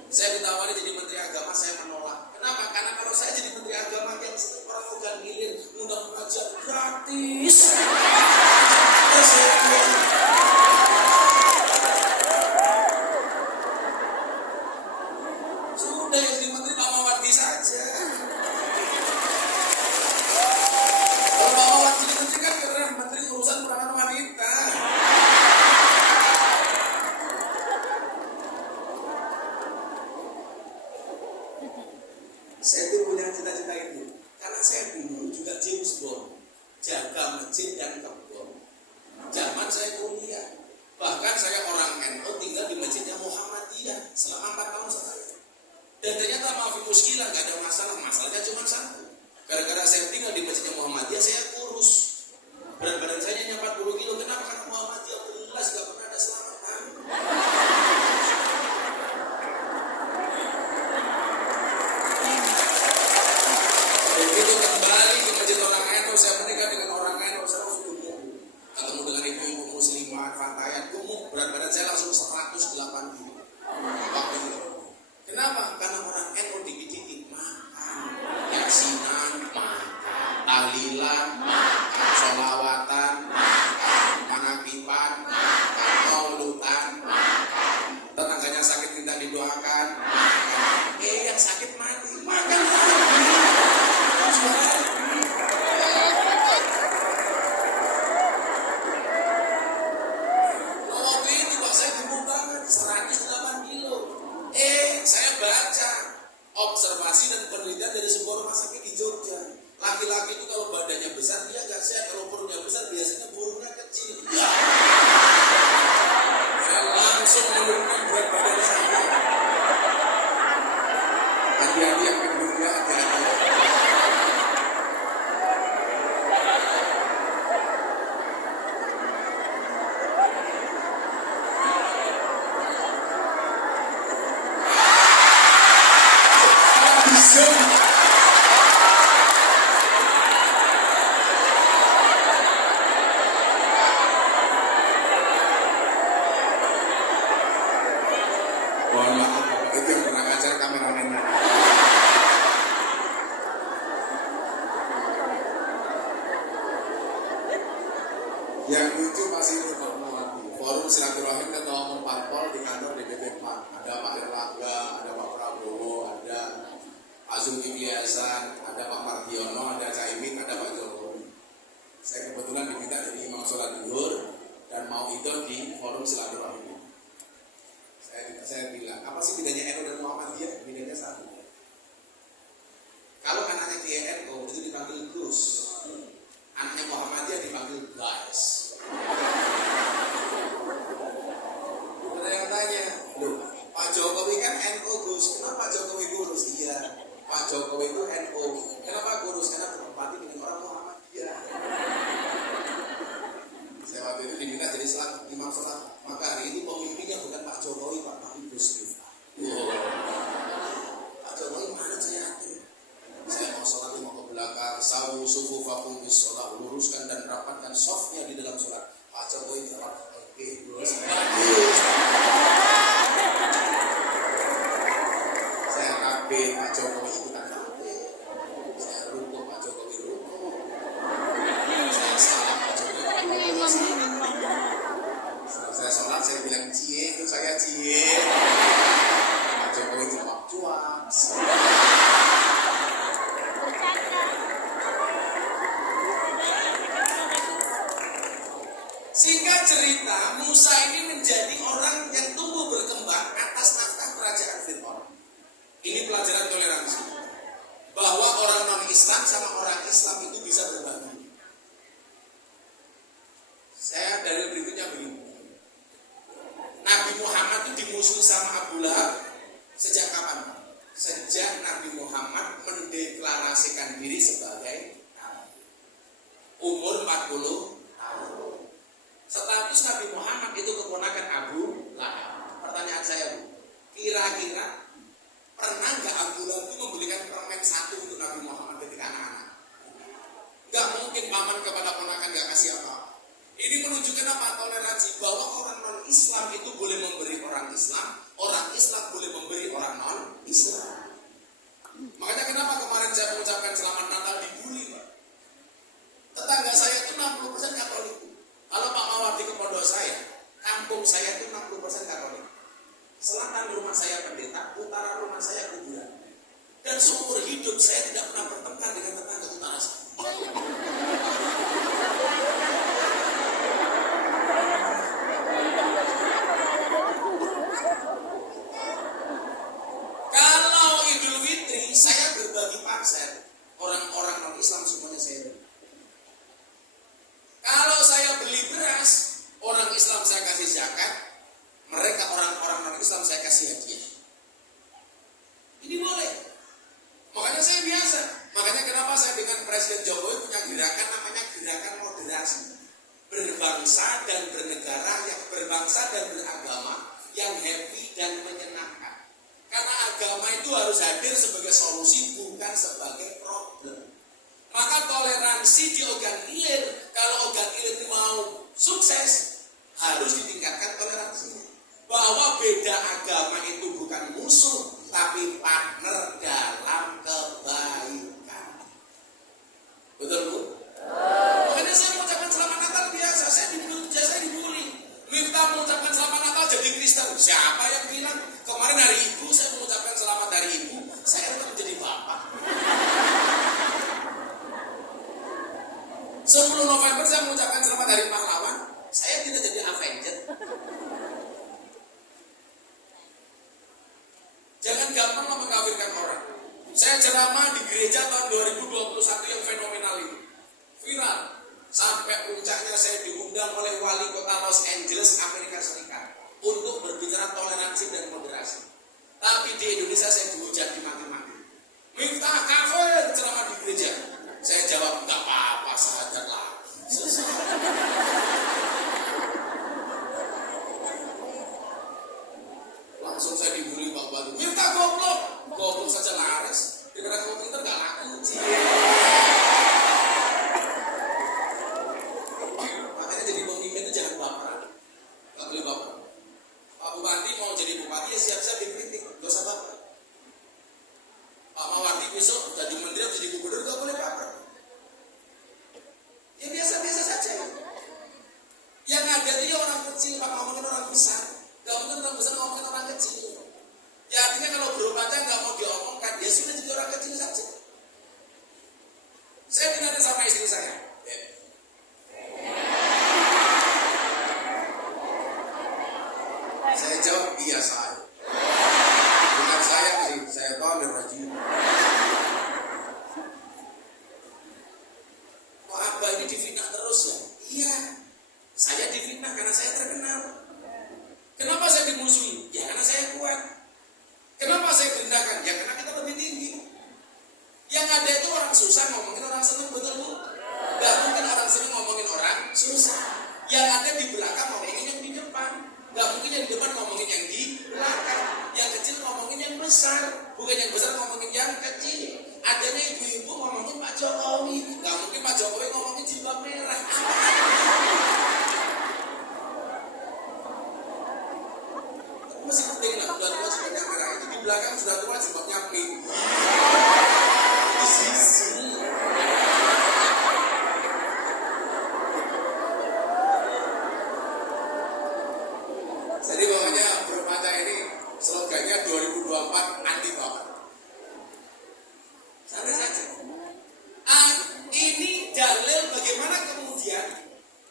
Saya ditawari jadi menteri agama, saya menolak. Kenapa? Karena kalau saya jadi menteri agama yang orang udah gilir, undang pengajian gratis. Sudah yang jadi menteri Pak Mawardi saja. Kalau Pak Mawardi jadi menteri kan karena menteri urusan peranan wanita. Saya tuh punya cita-cita itu. Karena saya dulu juga James Bond, jaga masjid dan kebun. Zaman saya kuliah, bahkan saya orang NU tinggal di masjidnya Muhammadiyah selama 4 tahun sekali. Dan ternyata maafin muskilah, gak ada masalah. Masalahnya cuma satu. Gara-gara saya tinggal di masjidnya Muhammadiyah, saya kurus. Berat badan saya hanya 40 kilo. Kenapa? Karena Muhammadiyah jelas gak pernah ada selamatan. Begitu kembali ke masjid orang NU, saya menikah dengan orang NU, saya langsung gemuk. Ketemu dengan ibu-ibu muslimah, Fatayat, gemuk. Berat badan saya langsung 108 kilo. Waktu itu. Kenapa? Karena orang NU dikit-dikit makan, yaksinan, makan, tahlilan, makan, sholawatan, makan, manakipan, makan, maulutan, makan, tetangganya sakit minta didoakan, makan, yang sakit mati, makan. Waktu itu Pak saya gemuk banget, 108 kilo. Saya baca observasi dan penelitian dari sebuah rumah sakit di Jogja. Laki-laki itu kalau badannya besar dia nggak sehat, kalau perutnya besar biasanya burungnya kecil. Saya langsung menurunkan berat badan saya. Hati-hati yang penduduknya, hati-hati. Mohon maaf, itu yang pernah ngajar kameramennya. Yang lucu masih itu Pak Muhammad. Forum silaturahim ketua umum parpol di kantor DPP 4. Ada Pak Erlangga, Zulkifli Hasan, ada Pak Mardiono, ada Caimin, ada Pak Jokowi. Saya kebetulan diminta jadi imam sholat zuhur dan mau itu di forum silaturahmi. Saya bilang, apa sih bedanya NU dan Muhammadiyah? Bedanya satu. Kalau anaknya Kiai NU itu dipanggil Gus, anaknya Muhammadiyah dipanggil Guys. Ada yang tanya, loh, Pak Jokowi kan NU Gus, kenapa Pak Jokowi kurus? Iya, Pak Jokowi itu NU. Kenapa kurus? Karena berempati dengan orang Muhammadiyah. Saya waktu itu diminta jadi imam sholat, maka hari itu pemimpinnya bukan Pak Jokowi, tapi Gus Miftah. Pak Jokowi mana saya yakin? Saya mau sholat mau ke belakang, sawu sufu fakum bis sholat, luruskan dan rapatkan softnya di dalam sholat. Pak Jokowi jawab, oke, bagus. Saya kaget, Pak Jokowi ikutan kaget. Saya rukuk, Pak Jokowi rukuk. Saya salam, Pak Jokowi. Setelah saya sholat, saya bilang cie, ikut saya cie. Pak Jokowi jawab cuap. Singkat cerita, Musa ini menjadi orang yang tumbuh berkembang atas naskah kerajaan Fir'aun. Ini pelajaran toleransi. Bahwa orang non-Islam sama orang Islam itu bisa berbagi. Saya dari berikutnya begini. Nabi Muhammad itu dimusuhi sama Abu Lahab sejak kapan? Sejak Nabi Muhammad mendeklarasikan diri sebagai nabi. Umur 40 tahun. Status Nabi Muhammad itu keponakan Abu Lahab. Pertanyaan saya, Bu, kira-kira pernah nggak Abu Lahab itu membelikan permen satu untuk Nabi Muhammad ketika anak-anak? Nggak mungkin paman kepada ponakan nggak kasih apa. Ini menunjukkan apa? Toleransi, bahwa orang non-Islam itu boleh memberi orang Islam boleh memberi orang non-Islam. Makanya kenapa kemarin saya mengucapkan selamat Natal dibully, Pak? Tetangga saya itu 60% Katolik. Kalau Pak Mawardi ke pondok saya, kampung saya itu 60% Katolik. Selatan rumah saya pendeta, utara rumah saya kuburan. Dan seumur hidup saya tidak pernah bertengkar dengan tetangga utara saya. Kalau Idul Fitri, saya berbagi parsel. Orang-orang non-Islam semuanya saya beri. Kalau saya beli beras, orang Islam saya kasih zakat, mereka orang-orang non-Islam saya kasih hadiah. Ini boleh. Makanya saya biasa. Makanya kenapa saya dengan Presiden Jokowi punya gerakan namanya gerakan moderasi. Berbangsa dan bernegara, yang berbangsa dan beragama, yang happy dan menyenangkan. Karena agama itu harus hadir sebagai solusi, bukan sebagai problem. Maka toleransi di Ogan Ilir, kalau Ogan Ilir mau sukses, harus ditingkatkan toleransinya. Bahwa beda agama itu bukan musuh, tapi partner dalam kebaikan. Betul, Bu? Makanya saya mengucapkan selamat Natal biasa, saya dibully. Miftah mengucapkan selamat Natal jadi Kristen. Siapa yang bilang? Kemarin hari Ibu saya mengucapkan selamat hari Ibu, saya tetap menjadi bapak. 10 November saya mengucapkan selamat hari pahlawan, saya tidak jadi Avenger. Jangan gampang mengkafirkan orang. Saya ceramah di gereja tahun 2021 yang fenomenal ini, viral. Sampai puncaknya saya diundang oleh wali kota Los Angeles, Amerika Serikat, untuk berbicara toleransi dan moderasi. Tapi di Indonesia saya dihujat dimaki-maki. Miftah kafir ceramah di gereja. Saya jawab, enggak apa-apa, sahadat lagi. Langsung saya dibully Pak Batu. Miftah goblok. Goblok saja laris. Di negara kamu pintar gak laku. Makanya jadi pemimpin itu jangan baperan. Gak boleh baperan. Pak Bupati mau jadi bupati ya siap-siap dikritik. Gak usah baperan. Pak Mawardi besok jadi menteri atau jadi gubernur gak boleh baperan. Ya biasa-biasa saja. Yang ada itu ya orang kecil, Pak ngomongin orang besar. Gak mungkin orang besar ngomongin orang kecil. Ya artinya kalau berobatnya gak mau diomongkan, ya sudah jadi orang kecil saya? Saya jawab iya saya. Bukan saya sih, saya tahu ada rajin. Kok Abah ini difitnah terus ya? Iya, saya difitnah karena saya terkenal. Kenapa saya dimusuhi? Ya karena saya kuat. Kenapa saya gerentakan? Ya karena kita lebih tinggi. Yang ada itu orang susah ngomongin orang seneng, betul bu? Gak mungkin orang seneng ngomongin orang susah. Yang ada di belakang ngomongin yang di depan. Gak mungkin yang di depan ngomongin yang di belakang. Yang kecil ngomongin yang besar. Bukan yang besar ngomongin yang kecil. Adanya ibu-ibu ngomongin Pak Jokowi. Gak mungkin Pak Jokowi ngomongin jilbab merah. Masih penting lah, dua-dua jilbabnya merah. Itu di belakang sudah tua jilbabnya pink. Di sisi. Jadi pokoknya bermata ini slogannya 2024 anti bapak. Santai saja. Ini dalil bagaimana kemudian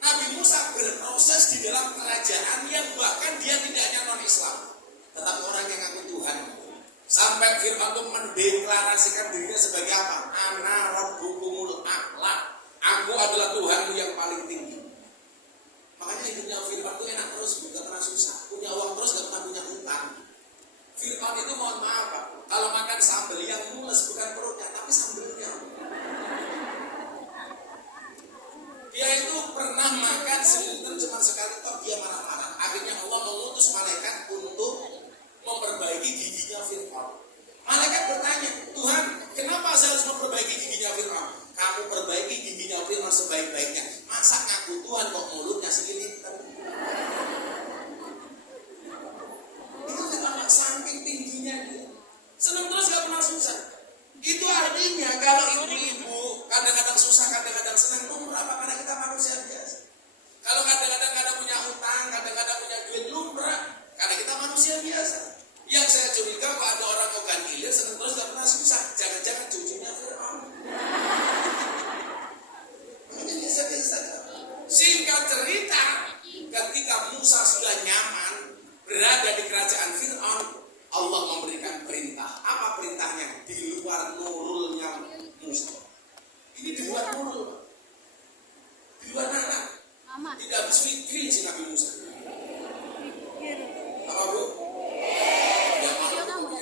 Nabi Musa berproses di dalam kerajaan yang bahkan dia tidak hanya non-Islam, tetapi orang yang ngaku Tuhan. Sampai Fir'aun itu mendeklarasikan dirinya sebagai apa? Ana rabbukumul a'la. Aku adalah Tuhanmu yang paling tinggi. Makanya hidupnya Fir'aun itu enak terus, gak pernah susah. Punya uang terus, gak pernah punya utang. Fir'aun itu mohon maaf Pak, kalau makan sambal yang mules bukan perutnya, tapi sambelnya. Dia itu pernah makan selintir cuma sekali toh dia marah-marah. Akhirnya Allah mengutus malaikat untuk memperbaiki giginya Fir'aun. Malaikat bertanya, Tuhan, kenapa saya harus memperbaiki giginya Fir'aun? Kamu perbaiki giginya Fir'aun sebaik-baiknya. Masa ngaku Tuhan kok mulutnya segilintir? Itu Fir'aun saking tingginya dia. Senang terus gak pernah susah. Itu artinya kalau ibu-ibu kadang-kadang susah, kadang-kadang senang, lumrah apa? Karena kita manusia biasa. Kalau kadang-kadang kadang punya utang, kadang-kadang punya duit, lumrah. Karena kita manusia biasa. Yang saya curiga kalau ada orang mau ganti ilir, senang terus gak pernah susah. Jangan-jangan cucunya Fir'aun. Ini biasa-biasa saja. Singkat cerita, ketika Musa sudah nyaman berada di kerajaan Fir'aun, Allah memberikan perintah. Apa perintahnya? Di luar nurulnya Musa. Ini di luar nurul. Di luar nalar. Tidak habis fikri si Nabi Musa. Apa bu? Yang mana bu?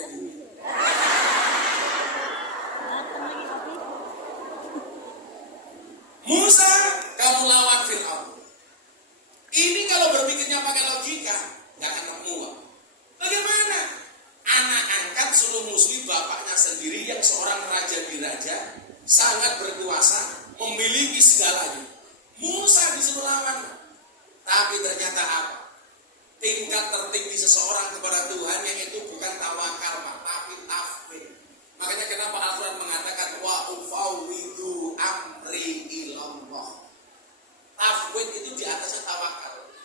Musa, kamu lawan Fir'aun. Ini kalau berpikirnya pakai logika, nggak akan muat. Bagaimana? Anak angkat suruh musuhi bapaknya sendiri yang seorang raja diraja, sangat berkuasa, memiliki segalanya. Musa disuruh lawan. Tapi ternyata apa? Tingkat tertinggi seseorang kepada Tuhan yang itu bukan tawakal, tapi tafwid. Makanya kenapa Al-Quran mengatakan wa ufawwidu amri ilallah. Tafwid itu di atasnya tawakal.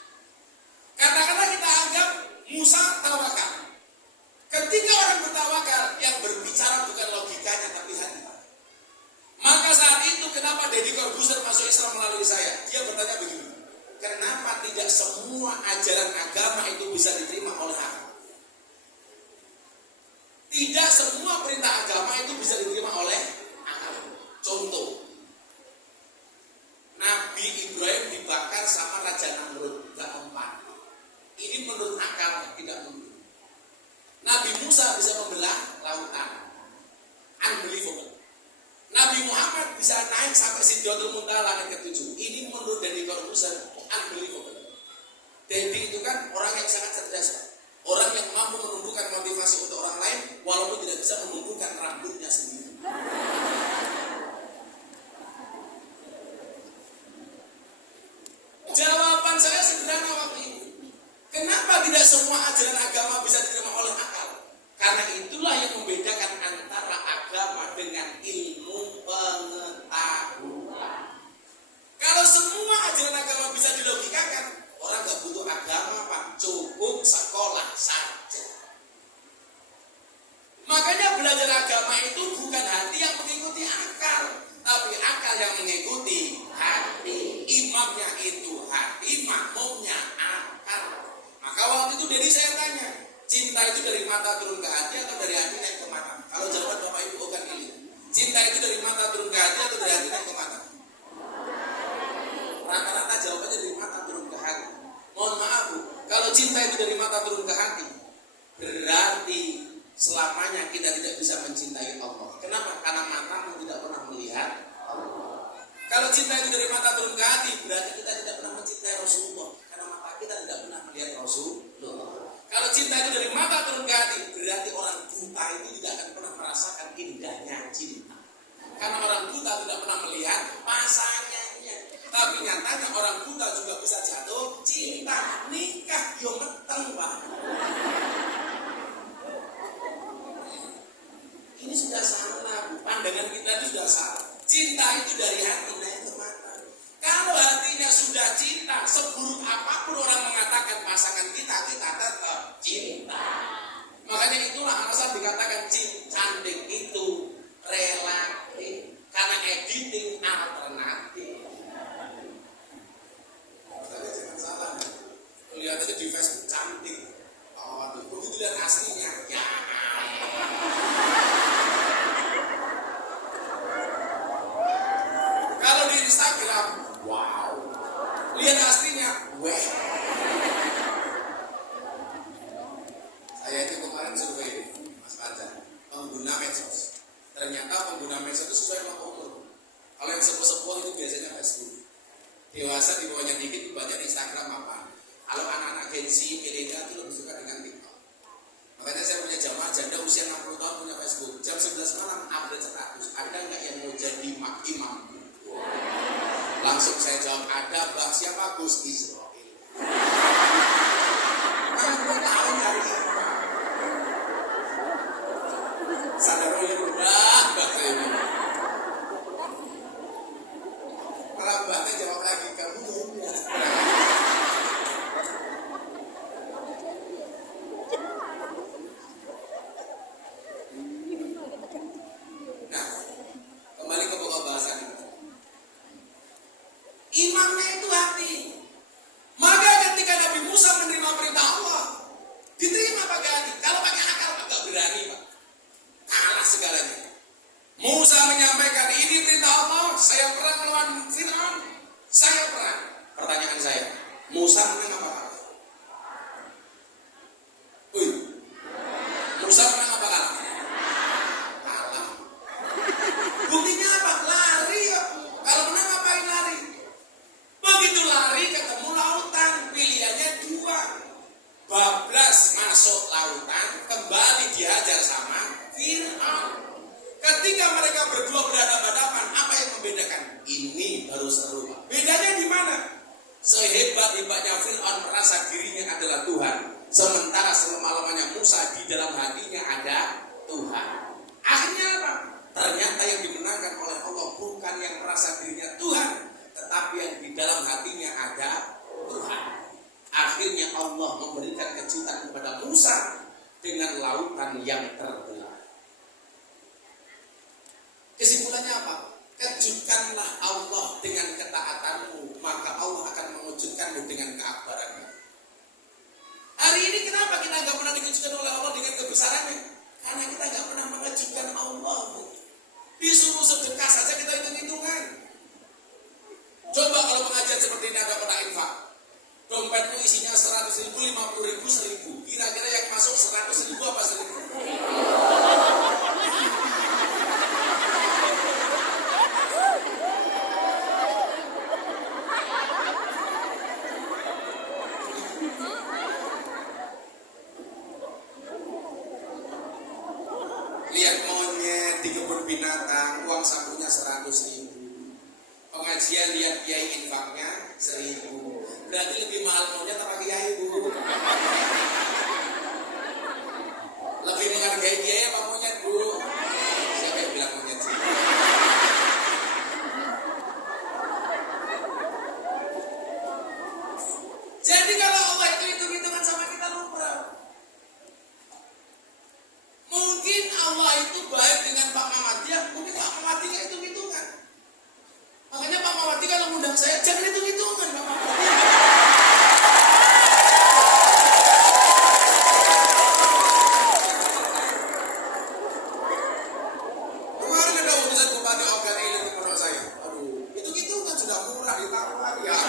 Katakanlah kita anggap Musa tawakal. Ketika orang bertawakal, yang berbicara bukan logikanya tapi hati. Maka saat itu kenapa Deddy Corbuzier masuk Islam melalui saya? Dia bertanya begini, kenapa tidak semua ajaran agama itu bisa diterima oleh akal? Tidak semua perintah agama itu bisa diterima oleh akal. Contoh, Nabi Ibrahim dibakar sama Raja Namrud, gak mempan. Ini menurut akal, tidak mungkin. Nabi Musa bisa membelah lautan, unbelievable. Nabi Muhammad bisa naik sampai Sidratul Muntaha langit ke-7. Ini menurut Deddy Corbuzier, unbelievable. Deddy itu kan orang yang sangat cerdas, orang yang mampu menumbuhkan motivasi untuk orang lain, walaupun tidak bisa menumbuhkan rambutnya sendiri. Jawaban saya sederhana waktu itu. Kenapa tidak semua ajaran agama bisa diterima oleh akal? Karena itulah yang membedakan antara agama dengan ilmu pengetahuan. Kalau semua ajaran agama bisa dilogikakan, orang gak butuh agama Pak, cukup sekolah saja. Makanya belajar agama itu bukan hati yang mengikuti akal, tapi akal yang mengikuti hati. Imamnya itu hati, makmumnya akal. Maka waktu itu jadi saya tanya, cinta itu dari mata turun ke hati atau dari hati naik ke mata? Kalau jawaban Bapak Ibu bukan ini. Cinta itu dari mata turun ke hati atau dari hati naik ke mata? Rata-rata jawabannya dari mata turun ke hati. Mohon maaf Bu, kalau cinta itu dari mata turun ke hati, berarti selamanya kita tidak bisa mencintai Allah. Kenapa? Karena matamu tidak pernah melihat Allah. Kalau cinta itu dari mata turun ke hati, berarti kita tidak pernah mencintai Rasulullah. Karena mata kita tidak pernah melihat Rasulullah. Kalau cinta itu dari mata turun ke hati, berarti orang buta itu tidak akan pernah merasakan indahnya cinta. Karena orang buta tidak pernah melihat pasangannya. Tapi nyatanya orang buta juga bisa jatuh cinta. Nikah yo meteng Pak. Ini sudah salah, pandangan kita itu sudah salah. Cinta itu dari hati naik ke mata. Kalau hatinya sudah cinta, seburuk apapun orang mengatakan pasangan kita tetap cinta. Makanya itulah alasan dikatakan cantik itu relatif, karena editing alternatif. Tapi jangan salah, lihat aja di Facebook cantik. Oh, begitu lihat aslinya, ya. Kalau di Instagram, wow. Lihat aslinya, weh. Saya itu kemarin survei, Mas Pada, pengguna medsos. Ternyata pengguna medsos itu sesuai sama umur. Kalau yang sepuh-sepuh itu biasanya Facebook. Dewasa di bawahnya dikit baca Instagram apa. Kalau anak-anak Gen Z, milenial itu lebih suka dengan TikTok. Makanya saya punya jamaah janda usia 60 tahun punya Facebook. Jam 11 malam update status. Ada nggak yang mau jadi imam? Langsung saya jawab, ada Mbak. Siapa? Gus Israel. Kan gue tahu dari imam. Sadar oleh berubah Mbak ini. Kalau Mbaknya jawab lagi, kamu enggak. Nah, kembali ke pokok bahasan ini. Imamnya itu hati. Maka ketika Nabi Musa menerima perintah Allah, diterima pakai hati. Kalau pakai akal agak berani Pak. Kalah segalanya. Musa menyampaikan, ini perintah Allah, saya perang melawan Fir'aun. Saya perang. Pertanyaan saya, Musa menang apa kalah? Musa menang apa kalah? Kalah. Buktinya apa? Lari kok. Kalau menang ngapain lari? Begitu lari ketemu lautan, pilihannya dua. Bablas masuk lautan, kembali dihajar sama Fir'aun. Ketika mereka berdua berhadapan-hadapan, apa yang membedakan? Ini baru seru Pak. Bedanya di mana? Sehebat-hebatnya Fir'aun merasa dirinya adalah Tuhan, sementara selama-lamanya Musa di dalam hatinya ada Tuhan. Akhirnya apa? Ternyata yang dimenangkan oleh Allah bukan yang merasa dirinya Tuhan, tetapi yang di dalam hatinya ada Tuhan. Akhirnya Allah memberikan kejutan kepada Musa dengan lautan yang terbelah. Kesimpulannya apa? Kejutkanlah Allah dengan ketaatanmu, maka Allah akan mengejutkanmu dengan keakbarannya. Hari ini kenapa kita nggak pernah dikejutkan oleh Allah dengan kebesarannya? Karena kita nggak pernah mengejutkan Allah. Disuruh sedekah saja kita hitung-hitungan. Coba kalau pengajian seperti ini ada kotak infak, dompetmu isinya 100.000, 50.000, 1.000. Kira-kira yang masuk 100.000 apa 1.000? Lihat monyet di kebun binatang, uang sakunya 100.000. Pengajian lihat kiai infaknya 1.000. Berarti lebih mahal monyet apa kiai Bu? Lebih menghargai kiai apa monyet Bu? Siapa yang bilang monyet sih? Jadi kalau Allah itu hitung-hitungan sama kita lupa. Mungkin Allah itu baik dengan Pak Muhammadiyah, mungkin Pak Muhammadiyah hitung-hitungan. Fatmawati kalau ngundang saya jangan hitung-hitungan Pak Fatmawati. Kemarin ada urusan bupati Ogan Ilir di pondok saya. Aduh, hitung-hitungan sudah murah ditawar ya.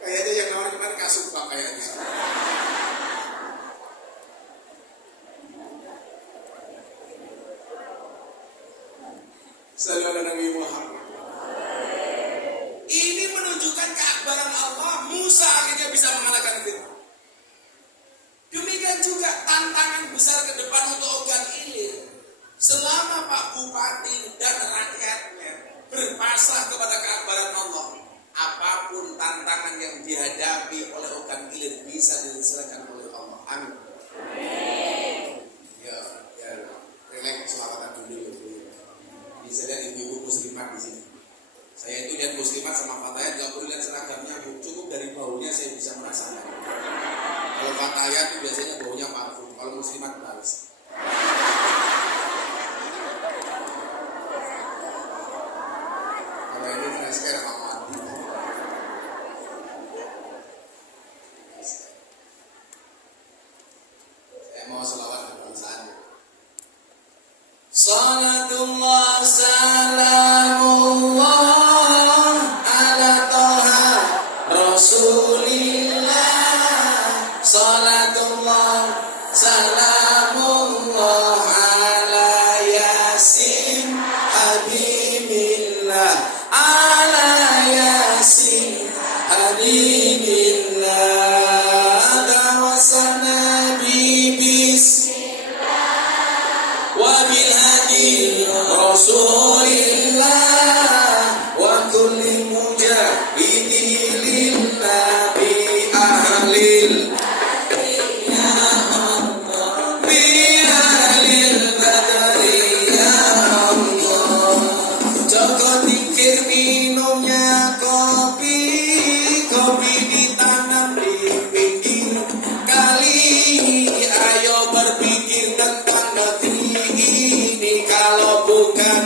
Kayaknya yang nawarin kemarin kasut Pak kayaknya. Sallallahu alaihi Muhammad. Ini menunjukkan keakbaran Allah. Musa akhirnya bisa mengalahkan Fir'aun. Demikian juga tantangan besar ke depan untuk Ogan Ilir. Selama Pak Bupati dan rakyatnya berpasrah kepada keakbaran Allah, apapun tantangan yang dihadapi oleh Ogan Ilir bisa diselesaikan oleh Allah. Amin. Ya, relax selawatan dulu. Bisa lihat ibu-ibu muslimat di sini. Saya itu lihat muslimat sama Fatayat, gak perlu lihat seragamnya, cukup dari baunya saya bisa merasakan. Kalau Fatayat itu biasanya baunya parfum, kalau muslimat bagus. Kalau ini fresh air sama mandi. Saya mau selawat kebangsaan. Salatullah salamullah ala toha rasulillah. Salatullah salamullah ala yasin habibillah. Ala yasin habibillah. Dawasan nabi wabilhadi Rasulillah wa kulli mujahidi lillah bi ahlil badri ya Allah. Jaga dikir minumnya kopi ditanam di pinggir kali. Ayo berpikir tentang negeri ini, kalau bukan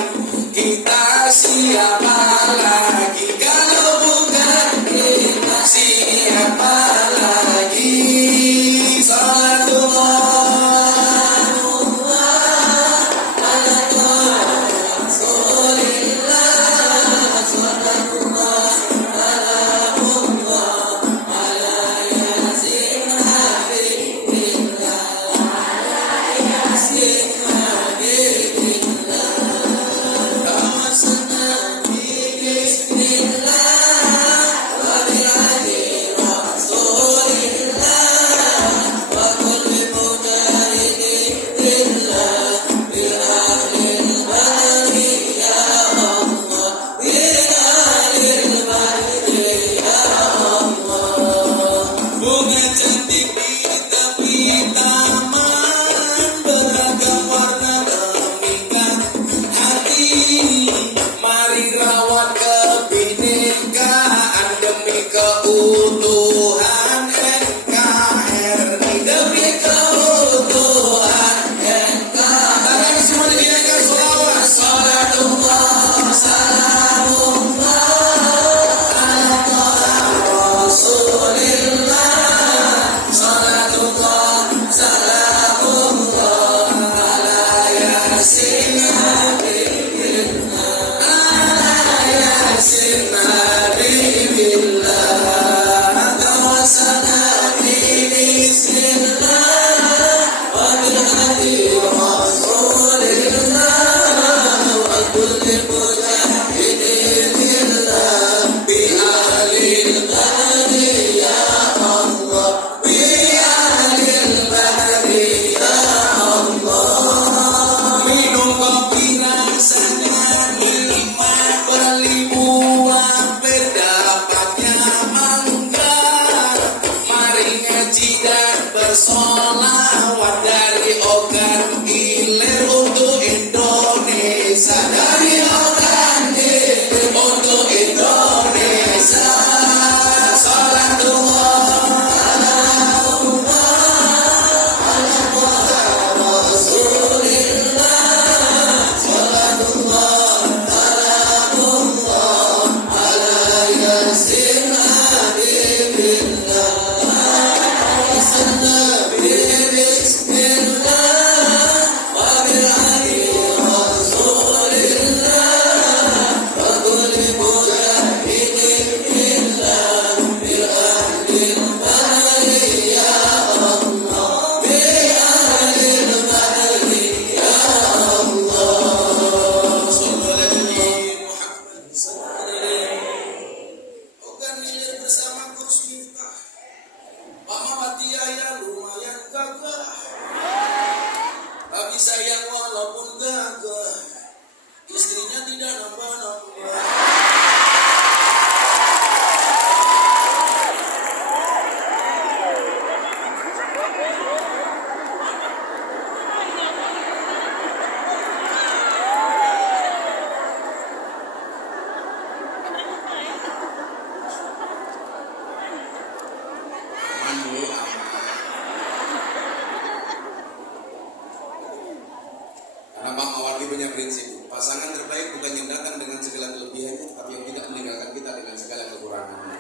Wahabi punya prinsip, pasangan terbaik bukan yang datang dengan segala kelebihannya, tapi yang tidak meninggalkan kita dengan segala kekurangannya.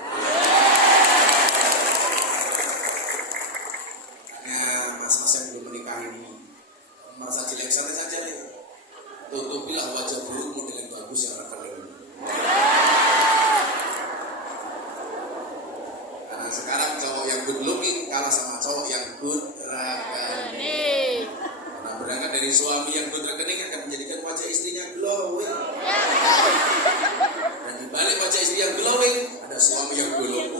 Karena mas-mas yang belum menikah ini merasa jelek santai saja deh. Tutupilah wajah burukmu dengan bagus yang akan lebih. Karena sekarang cowok yang good looking kalah sama cowok yang good rekening. Karena berangkat dari suami yang good rekening akan menjadikan wajah istrinya glowing. Dan di balik wajah istri yang glowing ada suami yang glowing.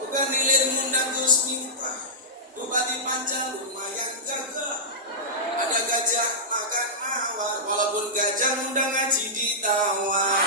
Bukan nilir mundang Gus Miftah, Bupati Panjang lumayan gagah. Ada gajah makan mawar, walaupun gajah muda ngaji ditawar.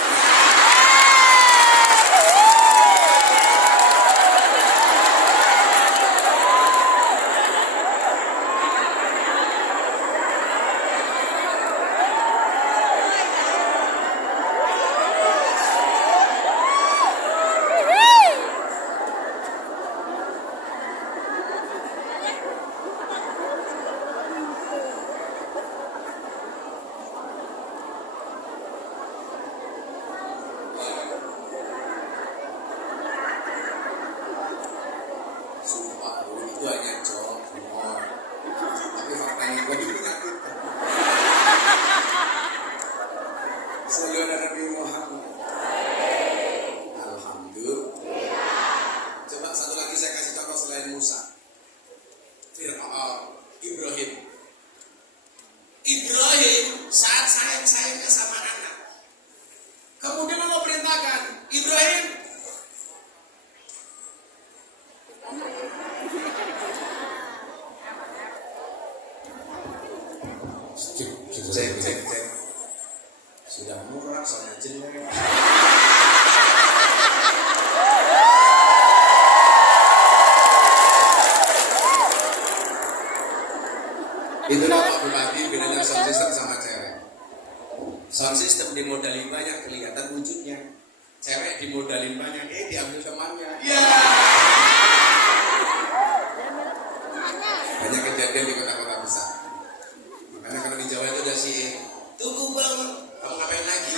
Sumpah, itu hanya joke, humor. Tapi faktanya gue itu menyakitkan. Sayyidina Nabi Muhammad. Alhamdulillah. Coba satu lagi saya kasih contoh selain Musa. Ibrahim. Ibrahim saat sayang-sayangnya sama anak. Kemudian Allah perintahkan, Ibrahim, cek. Sudah murah sama jelek. Itulah Pak Bupati bedanya sound system sama cewek. Sound system dimodalin banyak kelihatan wujudnya. Cewek dimodalin banyak, diambil temannya. Ya. Banyak kejadian di kota-kota besar. Makanya kalau di Jawa itu udah sih, tunggu bang, kamu ngapain lagi?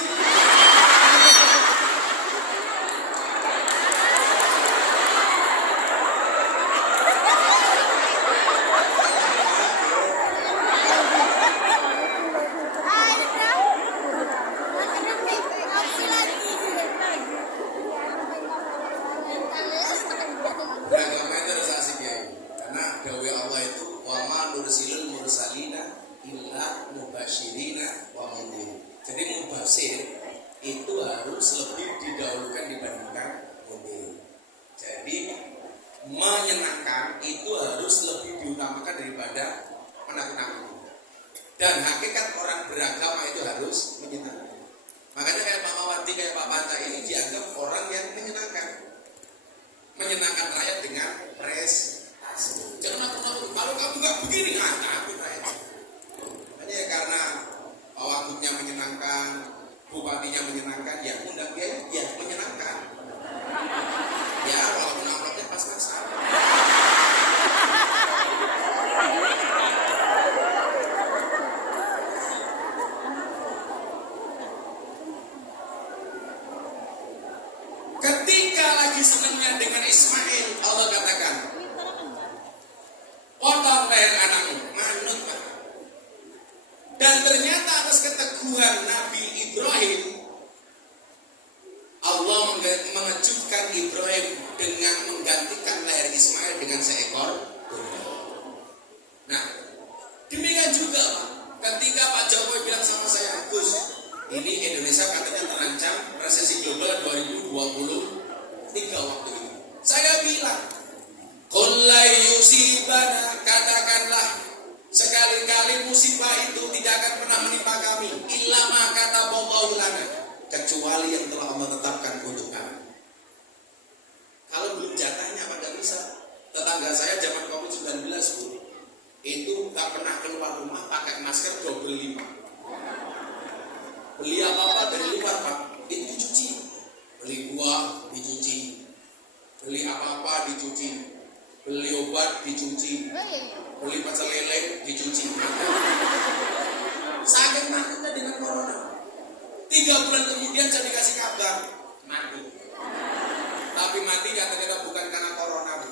Beragama itu harus asik ya, karena dawe Allah itu wama nursilul mursalina illa mubasyirina wa mundhirin. Jadi mubasir itu harus lebih didahulukan dibandingkan mundhir. Jadi menyenangkan itu harus lebih diutamakan daripada menakut-nakuti. Dan hakikat orang beragama itu harus menyenangkan. Makanya kayak Pak Mawardi, kayak Pak Panca ini dianggap orang yang menyenangkan rakyat dengan prestasi. Jangan nakut-nakut. Kalau kamu nggak begini, takut rakyat. Makanya karena Pak Wagubnya menyenangkan, bupatinya menyenangkan, ya undang dia menyenangkan. Ya walaupun amplopnya pas-pasan. Ketika lagi senangnya dengan Ismail, Allah katakan, potong leher anakmu, manut Pak. Dan ternyata atas keteguhan Nabi Ibrahim, Allah mengejutkan Ibrahim dengan menggantikan leher Ismail dengan seekor domba. Nah, demikian juga Pak, ketika Pak Jokowi bilang sama saya, Gus, ini Indonesia katanya terancam resesi global 2023 waktu ini. Saya bilang, Qulai yusibana, katakanlah sekali-kali musibah itu tidak akan pernah menimpa kami illa ma kataballahu lana, kecuali yang telah Allah tetapkan untuk kami. Kalau belum jatahnya pada bisa. Tetangga saya zaman Covid-19 Bu, itu tak pernah keluar rumah pakai masker double 5. Beli apa-apa dari luar Pak, itu dicuci. Beli buah, dicuci, beli obat dicuci, beli pecel lele dicuci. Saking takutnya dengan corona. 3 bulan kemudian saya dikasih kabar mati. Tapi matinya ternyata bukan karena corona, Bu.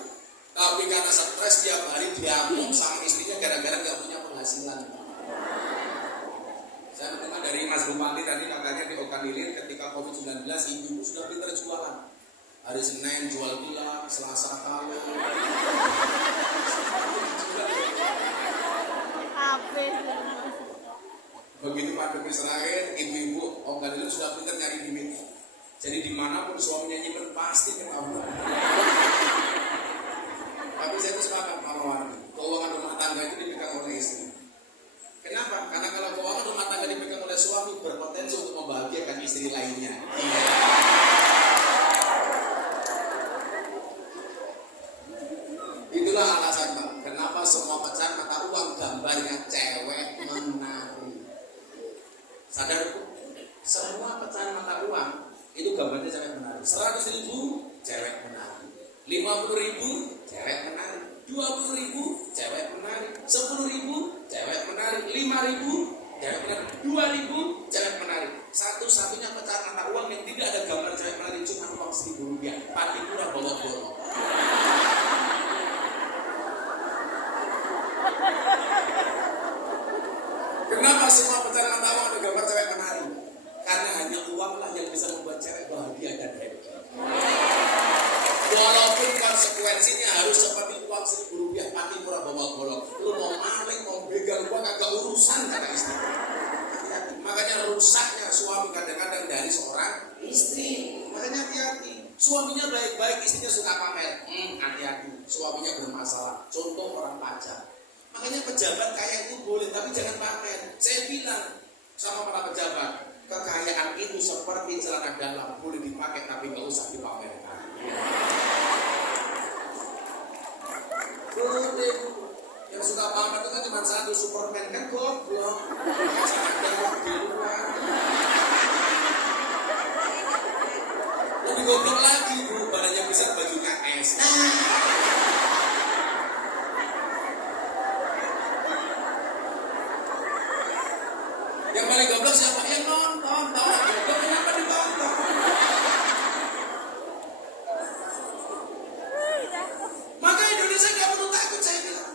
Tapi karena stres tiap hari diamuk sama istrinya gara-gara nggak punya penghasilan. Saya mendengar dari Mas Bupati tadi katanya di Okanilir ketika COVID-19 ibu sudah pintar jualan. Hari Senin jual gula, Selasa kaleng. Begitu pandemi terakhir, ibu-ibu Okanilir sudah pintar nyari duit. Jadi dimanapun suaminya nyimpen pasti ketahuan. Tapi saya itu sepakat Warni. Keuangan rumah tangga itu dipegang oleh istri. Kenapa? Karena kalau keuangan rumah tangga dipegang oleh suami berpotensi untuk membahagiakan istri lainnya. Itulah alasan Pak. Kenapa semua pecahan mata uang gambarnya cewek menari. Sadar Bu? Semua pecahan mata uang itu gambarnya cewek menari. 100.000 cewek menari. 50.000 cewek menari. 20.000 cewek menari. 10.000 cewek menari. 5.000 cewek menari. 2.000 cewek menari. Satu-satunya pecahan mata uang yang tidak ada gambar cewek menari cuma uang Rp1.000. Patipura bawa borong. Kenapa semua pecahan mata uang ada gambar cewek menari? Karena hanya uanglah yang bisa membuat cewek bahagia dan happy. Walaupun konsekuensinya harus seperti uang Rp1.000 Patipura bawa golok. Lu mau maling, mau begal uang agak urusan kata istri. Makanya rusaknya suami kadang-kadang dari seorang istri. Makanya hati-hati. Suaminya baik-baik, istrinya suka pamer. Hati-hati. Suaminya bermasalah. Contoh orang pajak. Makanya pejabat kaya itu boleh, tapi jangan pamer. Saya bilang sama para pejabat, kekayaan itu seperti celana dalam, boleh dipakai tapi nggak usah dipamerkan. Boleh. Yang suka pamer itu kan cuma satu, Superman kan goblok. Celana dalam di luar. Lebih goblok lagi Bu, badannya bisa bajunya es. Yang paling goblok siapa? Yang nonton. Tahu goblok kenapa ditonton? Maka Indonesia nggak perlu takut saya bilang.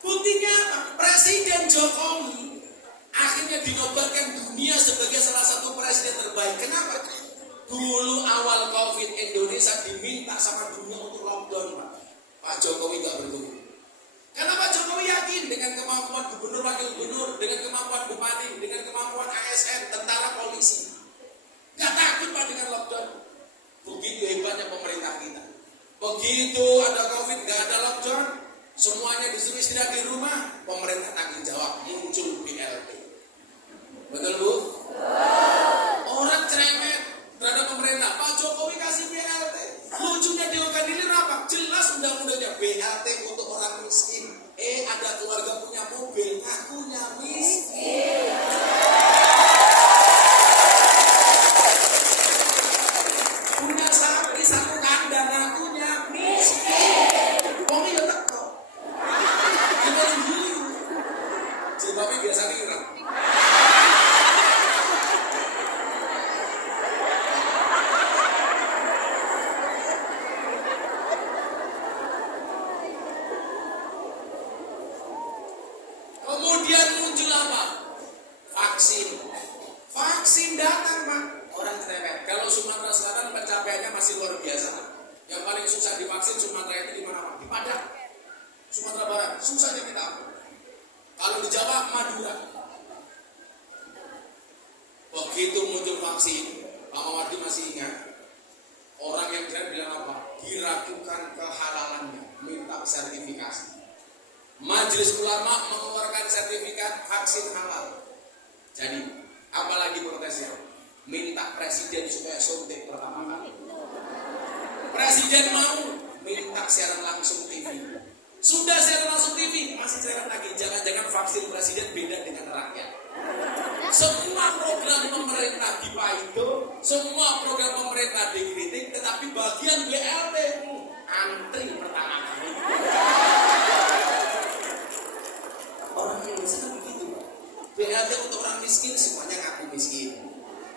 Buktinya apa? Presiden Jokowi akhirnya dinobatkan dunia sebagai salah satu presiden terbaik. Kenapa? Dulu awal COVID Indonesia diminta sama dunia untuk lockdown Pak. Pak Jokowi nggak berguna. Karena Pak Jokowi yakin dengan kemampuan gubernur, wakil gubernur, dengan kemampuan bupati, dengan kemampuan ASN, tentara, polisi. Gak takut Pak dengan lockdown. Begitu hebatnya pemerintah kita. Begitu ada COVID, gak ada lockdown, semuanya disuruh istirahat di rumah, pemerintah tanggung jawab, muncul BLT. Betul Bu? Orang cerewet terhadap pemerintah. Pak Jokowi kasih BLT. Lucunya di Okanilir apa? Jelas undang-undangnya BLT untuk orang miskin. Ada keluarga punya mobil, ngakunya miskin. Punya sapi satu kandang, ngakunya miskin. Wong ya teko. Gimana dulu? Jilbabnya biasa ireng. Kemudian muncul apa? Vaksin datang Pak. Orang cerewet. Kalau Sumatera Selatan pencapaiannya masih luar biasa. Yang paling susah divaksin Sumatera itu di mana Pak? Di Padang. Sumatera Barat susah kita. Kalau di Jawa Madura. Begitu muncul vaksin, Pak Mawardi masih ingat. Orang yang bilang apa? Diragukan kehalalannya, minta sertifikasi. Majelis Ulama mengeluarkan sertifikat vaksin halal. Jadi, apalagi protesnya? Minta presiden supaya suntik pertama kali. Presiden mau minta siaran langsung TV. Sudah siaran langsung TV, masih cerewet lagi. Jangan-jangan vaksin presiden beda dengan rakyat. Semua program pemerintah dipaido, semua program pemerintah dikritik, tetapi bagian BLT antri miskin semuanya ngaku miskin.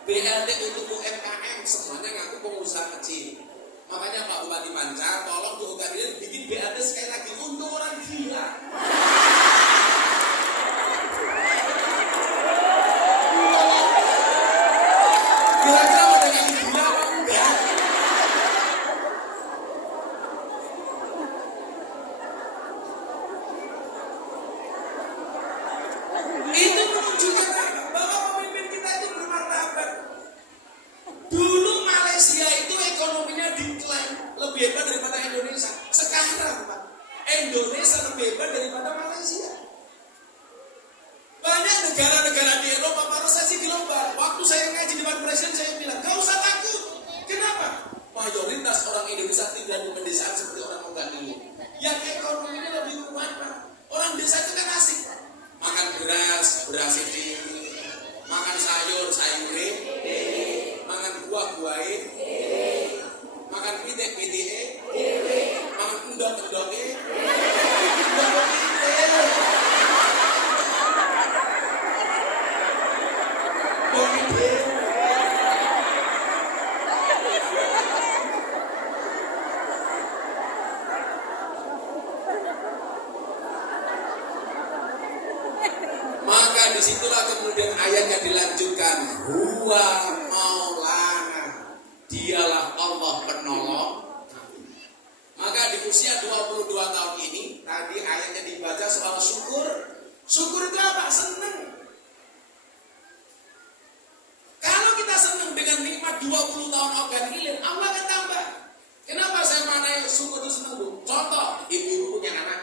BLT untuk UMKM semuanya ngaku pengusaha kecil. Makanya Pak Bupati Pancar tolong tuh kalian bikin BLT sekali lagi untuk orang gila. Kira-kira ada yang gila apa enggak? Itu menunjukkan bahwa pemimpin kita itu bermartabat. Dulu Malaysia itu ekonominya diklaim lebih hebat daripada Indonesia. Sekarang Pak, Indonesia lebih hebat daripada Malaysia. Banyak negara-negara di Eropa resesi global. Waktu saya ngaji di depan presiden saya bilang, gak usah takut. Kenapa? Mayoritas orang Indonesia tinggal di pedesaan seperti orang Ogan ini. Yang ekonominya lebih kuat Pak. Orang desa itu kan asik. Makan beras, beras ini. Makan sayur, sayure. Makan buah-buahe. Makan pitik-pitike. Makan endok-endoke. Maka disitulah kemudian ayatnya dilanjutkan, huwa maulana, dialah Allah penolong. Maka di usia 22 tahun ini tadi ayatnya dibaca soal syukur. Syukur itu apa? Senang. Kalau kita senang dengan nikmat 20 tahun Ogan Ilir, Allah akan tambah. Kenapa saya manai syukur itu senang Bu? Contoh, ibu punya anak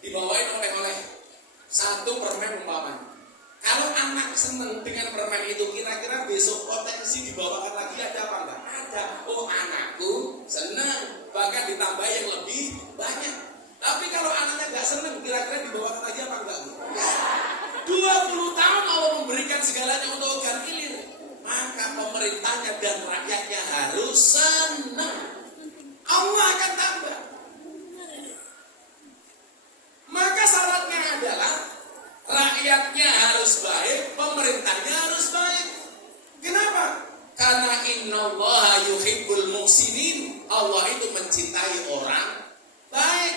dibawain oleh-oleh satu permen umpamanya. Kalau anak senang dengan permen itu, kira-kira besok potensi dibawakan lagi ada apa enggak? Ada. Oh, anakku senang, bahkan ditambah yang lebih banyak. Tapi kalau anaknya enggak senang, kira-kira dibawakan lagi apa enggak? 20 tahun Allah memberikan segalanya untuk Ogan Ilir. Maka pemerintahnya dan rakyatnya harus senang. Allah akan tambah. Maka syaratnya adalah rakyatnya harus baik, pemerintahnya harus baik. Kenapa? Karena innallaha yuhibbul muhsinin. Allah itu mencintai orang baik.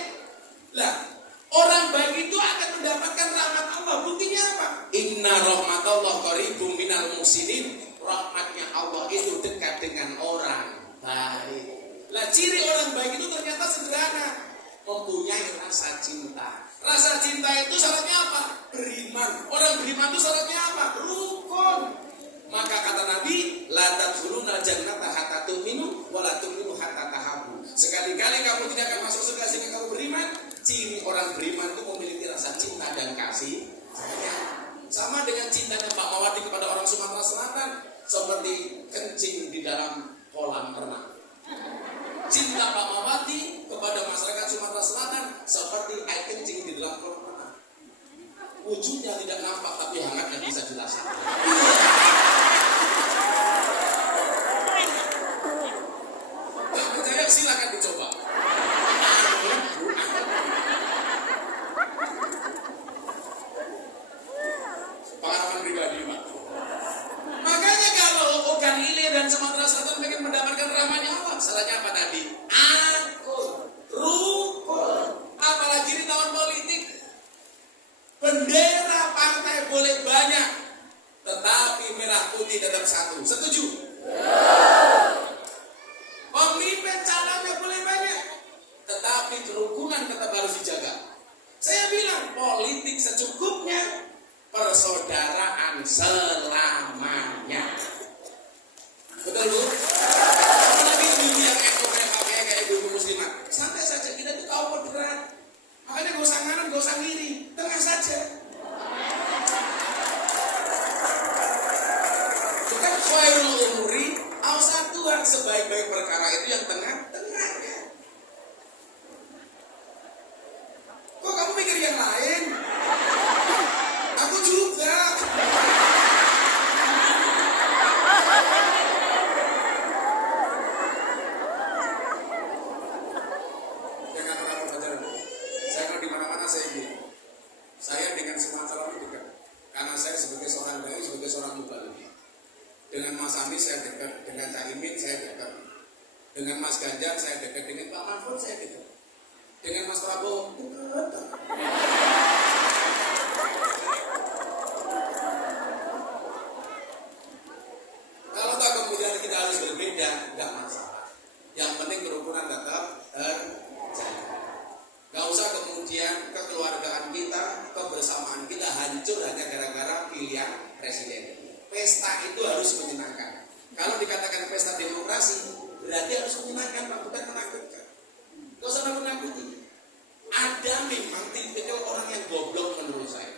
Lah, orang baik itu akan mendapatkan rahmat Allah. Buktinya apa? Inna rahmatallah qaribum minal muhsinin. Rahmatnya Allah itu dekat dengan orang baik. Lah, ciri orang baik itu ternyata sederhana. Mempunyai rasa cinta. Rasa cinta itu syaratnya apa? Beriman. Orang beriman itu syaratnya apa? Rukun. Maka kata Nabi, la tadkhulunal jannata hatta tu'minu wa la tu'minu hatta tahabbu. Sekali-kali kamu tidak akan masuk surga sehingga kamu beriman. Ciri orang beriman itu memiliki rasa cinta dan kasih sayang. Sama dengan cintanya Pak Mawati kepada orang Sumatera Selatan, seperti kencing di dalam kolam renang. Cinta Pak Mawati kepada masyarakat Sumatera Selatan seperti air kencing di dalam kolam renang. Wujudnya tidak nampak tapi hangatnya bisa dirasakan. Nggak percaya silakan dicoba. Pengalaman pribadi Pak. Makanya kalau Ogan Ilir dan Sumatera Selatan ingin mendapatkan rahmatnya Allah, salahnya apa tadi? Akur, rukun. Apalagi di tahun politik, bendera partai boleh banyak, tetapi merah putih tetap satu. Setuju? Pemimpin calonnya boleh banyak, tetapi kerukunan tetap harus dijaga. Saya bilang politik secukupnya, persaudaraan selamanya. Betul Bu? Apalagi ibu yang kayak ibu muslimat. Santai saja, kita itu tahu moderat. Makanya gak usah nganan, gak usah ngiri, tengah saja. Bukan khairul umuri, awsatuha, sebaik-baik perkara itu yang tengah-tengahnya. Kok kamu mikir yang lain? Aku juga. Caimin saya dekat, dengan Mas Ganjar saya dekat, dengan Pak Mahfud saya dekat, dengan Mas Prabowo dekat. Kalau tak kemudian kita harus berbeda, nggak masalah. Yang penting kerukunan tetap terjaga. Nggak usah kemudian kekeluargaan kita, kebersamaan kita hancur hanya gara-gara pilihan presiden. Pesta itu harus menyenangkan. Kalau dikatakan pesta demokrasi, berarti harus menyenangkan, bukan menakutkan. Nggak usah menakut-nakuti. Ada memang tipikal orang yang goblok menurut saya.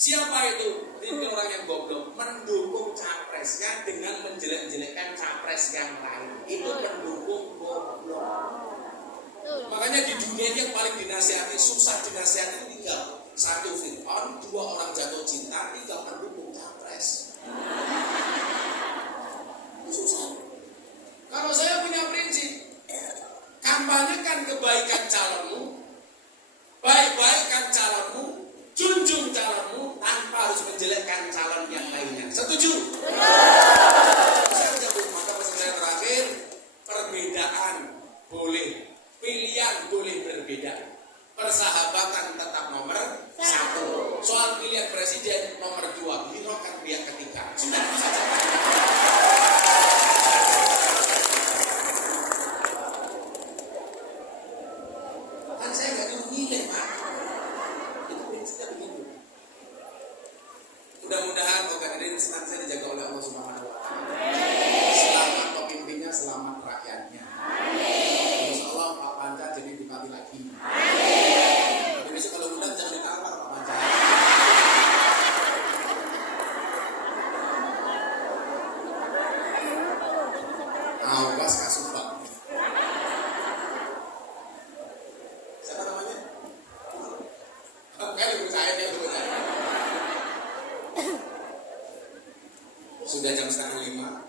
Siapa itu tipikal orang yang goblok? Mendukung capresnya dengan menjelek-jelekkan capres yang lain. Itu mendukung goblok. Makanya di dunia yang paling dinasihati, susah dinasihati tiga. Satu Fir'aun, dua orang jatuh cinta, tiga mendukung capres. Susah. Kalau saya punya prinsip, kampanyekan kebaikan calonmu, baik-baikkan calonmu, junjung calonmu tanpa harus menjelekkan calon yang lainnya. Setuju? Saya menyebut, maka pesan saya terakhir, perbedaan boleh, pilihan boleh berbeda, persahabatan tetap nomor satu. Soal pilihan presiden nomor dua, birokrat pihak ketiga. Sudah saja. Kan saya nggak nyuruh milih, Pak. Itu prinsipnya begitu. Mudah-mudahan organisasi senantiasa dijaga oleh Allah Subhanahu wa Ta'ala. Selamat pemimpinnya, selamat rakyatnya. Insya Allah Pak Panca jadi bupati lagi. Tapi besok kalau undang jangan ditawar Pak Panca. Awas Kasumbang. Siapa namanya? Kayak lebih percaya dia lebih percaya. Sudah jam 4:30.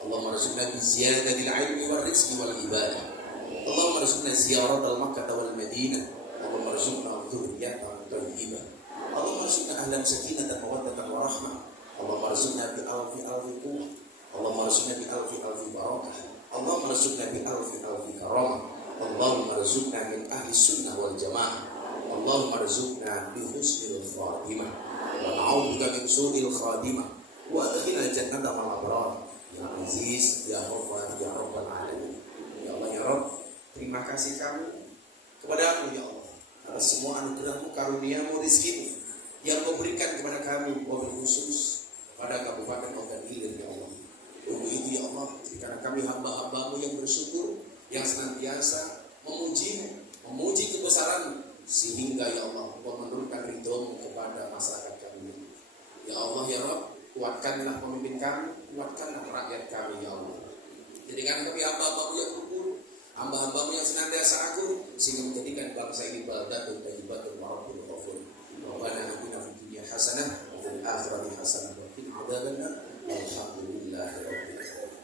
Allahumma arzuqna bi ziyadatil ilmi wal rizqi wal ibadah. Allahumma arzuqna ziyarat al Makkah wal Madinah. Allahumma arzuqna dhurriyyatan thayyibah. Allahumma arzuqna ahlan sakinatan wa mawaddatan wa rahmah. Allahumma arzuqna bi alfi quwwah. Allahumma arzuqna bi alfi barakah. Allahumma arzuqna bi alfi karamah. Allahumma arzuqna min ahli sunnah wal jamaah. Allahumma arzuqna bi husnil khatimah. Wa na'udzubika min su'il khatimah. Wa adkhilna jannata ma'al abrar. Ya Aziz, ya Ghaffar, ya Rabbal alamin. Ya Allah ya Rabb, terima kasih kami kepadamu ya Allah atas semua anugerahmu, karuniamu, rizkimu yang kau berikan kepada kami, wabil khusus kepada Kabupaten Ogan Ilir ya Allah. Untuk itu ya Allah, karena kami hamba-hambamu yang bersyukur, yang senantiasa memuji kebesaran, sehingga ya Allah kau menurunkan ridhomu kepada masyarakat kami. Ya Allah ya Rabb, kuatkanlah pemimpin kami, kuatkanlah rakyat kami ya Allah. Jadikan kami hamba-hambamu yang bersyukur, hamba-hambamu yang senantiasa akur, sehingga menjadikan bangsa ini baldatun thayyibatun wa rabbul ghafur. Rabbana atina fid dunya hasanah wa fil akhirati hasanah wa qina adzabannar. Alhamdulillahi rabbil alamin.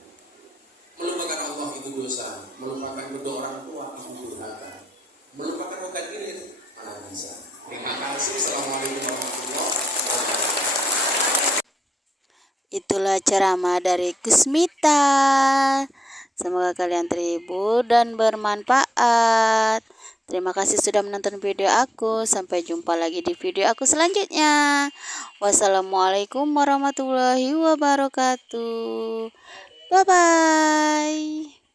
Melupakan Allah itu dosa, melupakan kedua orang tua itu durhaka, melupakan Ogan Ilir mana bisa. Terima kasih. Assalamualaikum warahmatullahi wabarakatuh. Itulah ceramah dari Kusmita. Semoga kalian terhibur dan bermanfaat. Terima kasih sudah menonton video aku. Sampai jumpa lagi di video aku selanjutnya. Wassalamualaikum warahmatullahi wabarakatuh. Bye bye.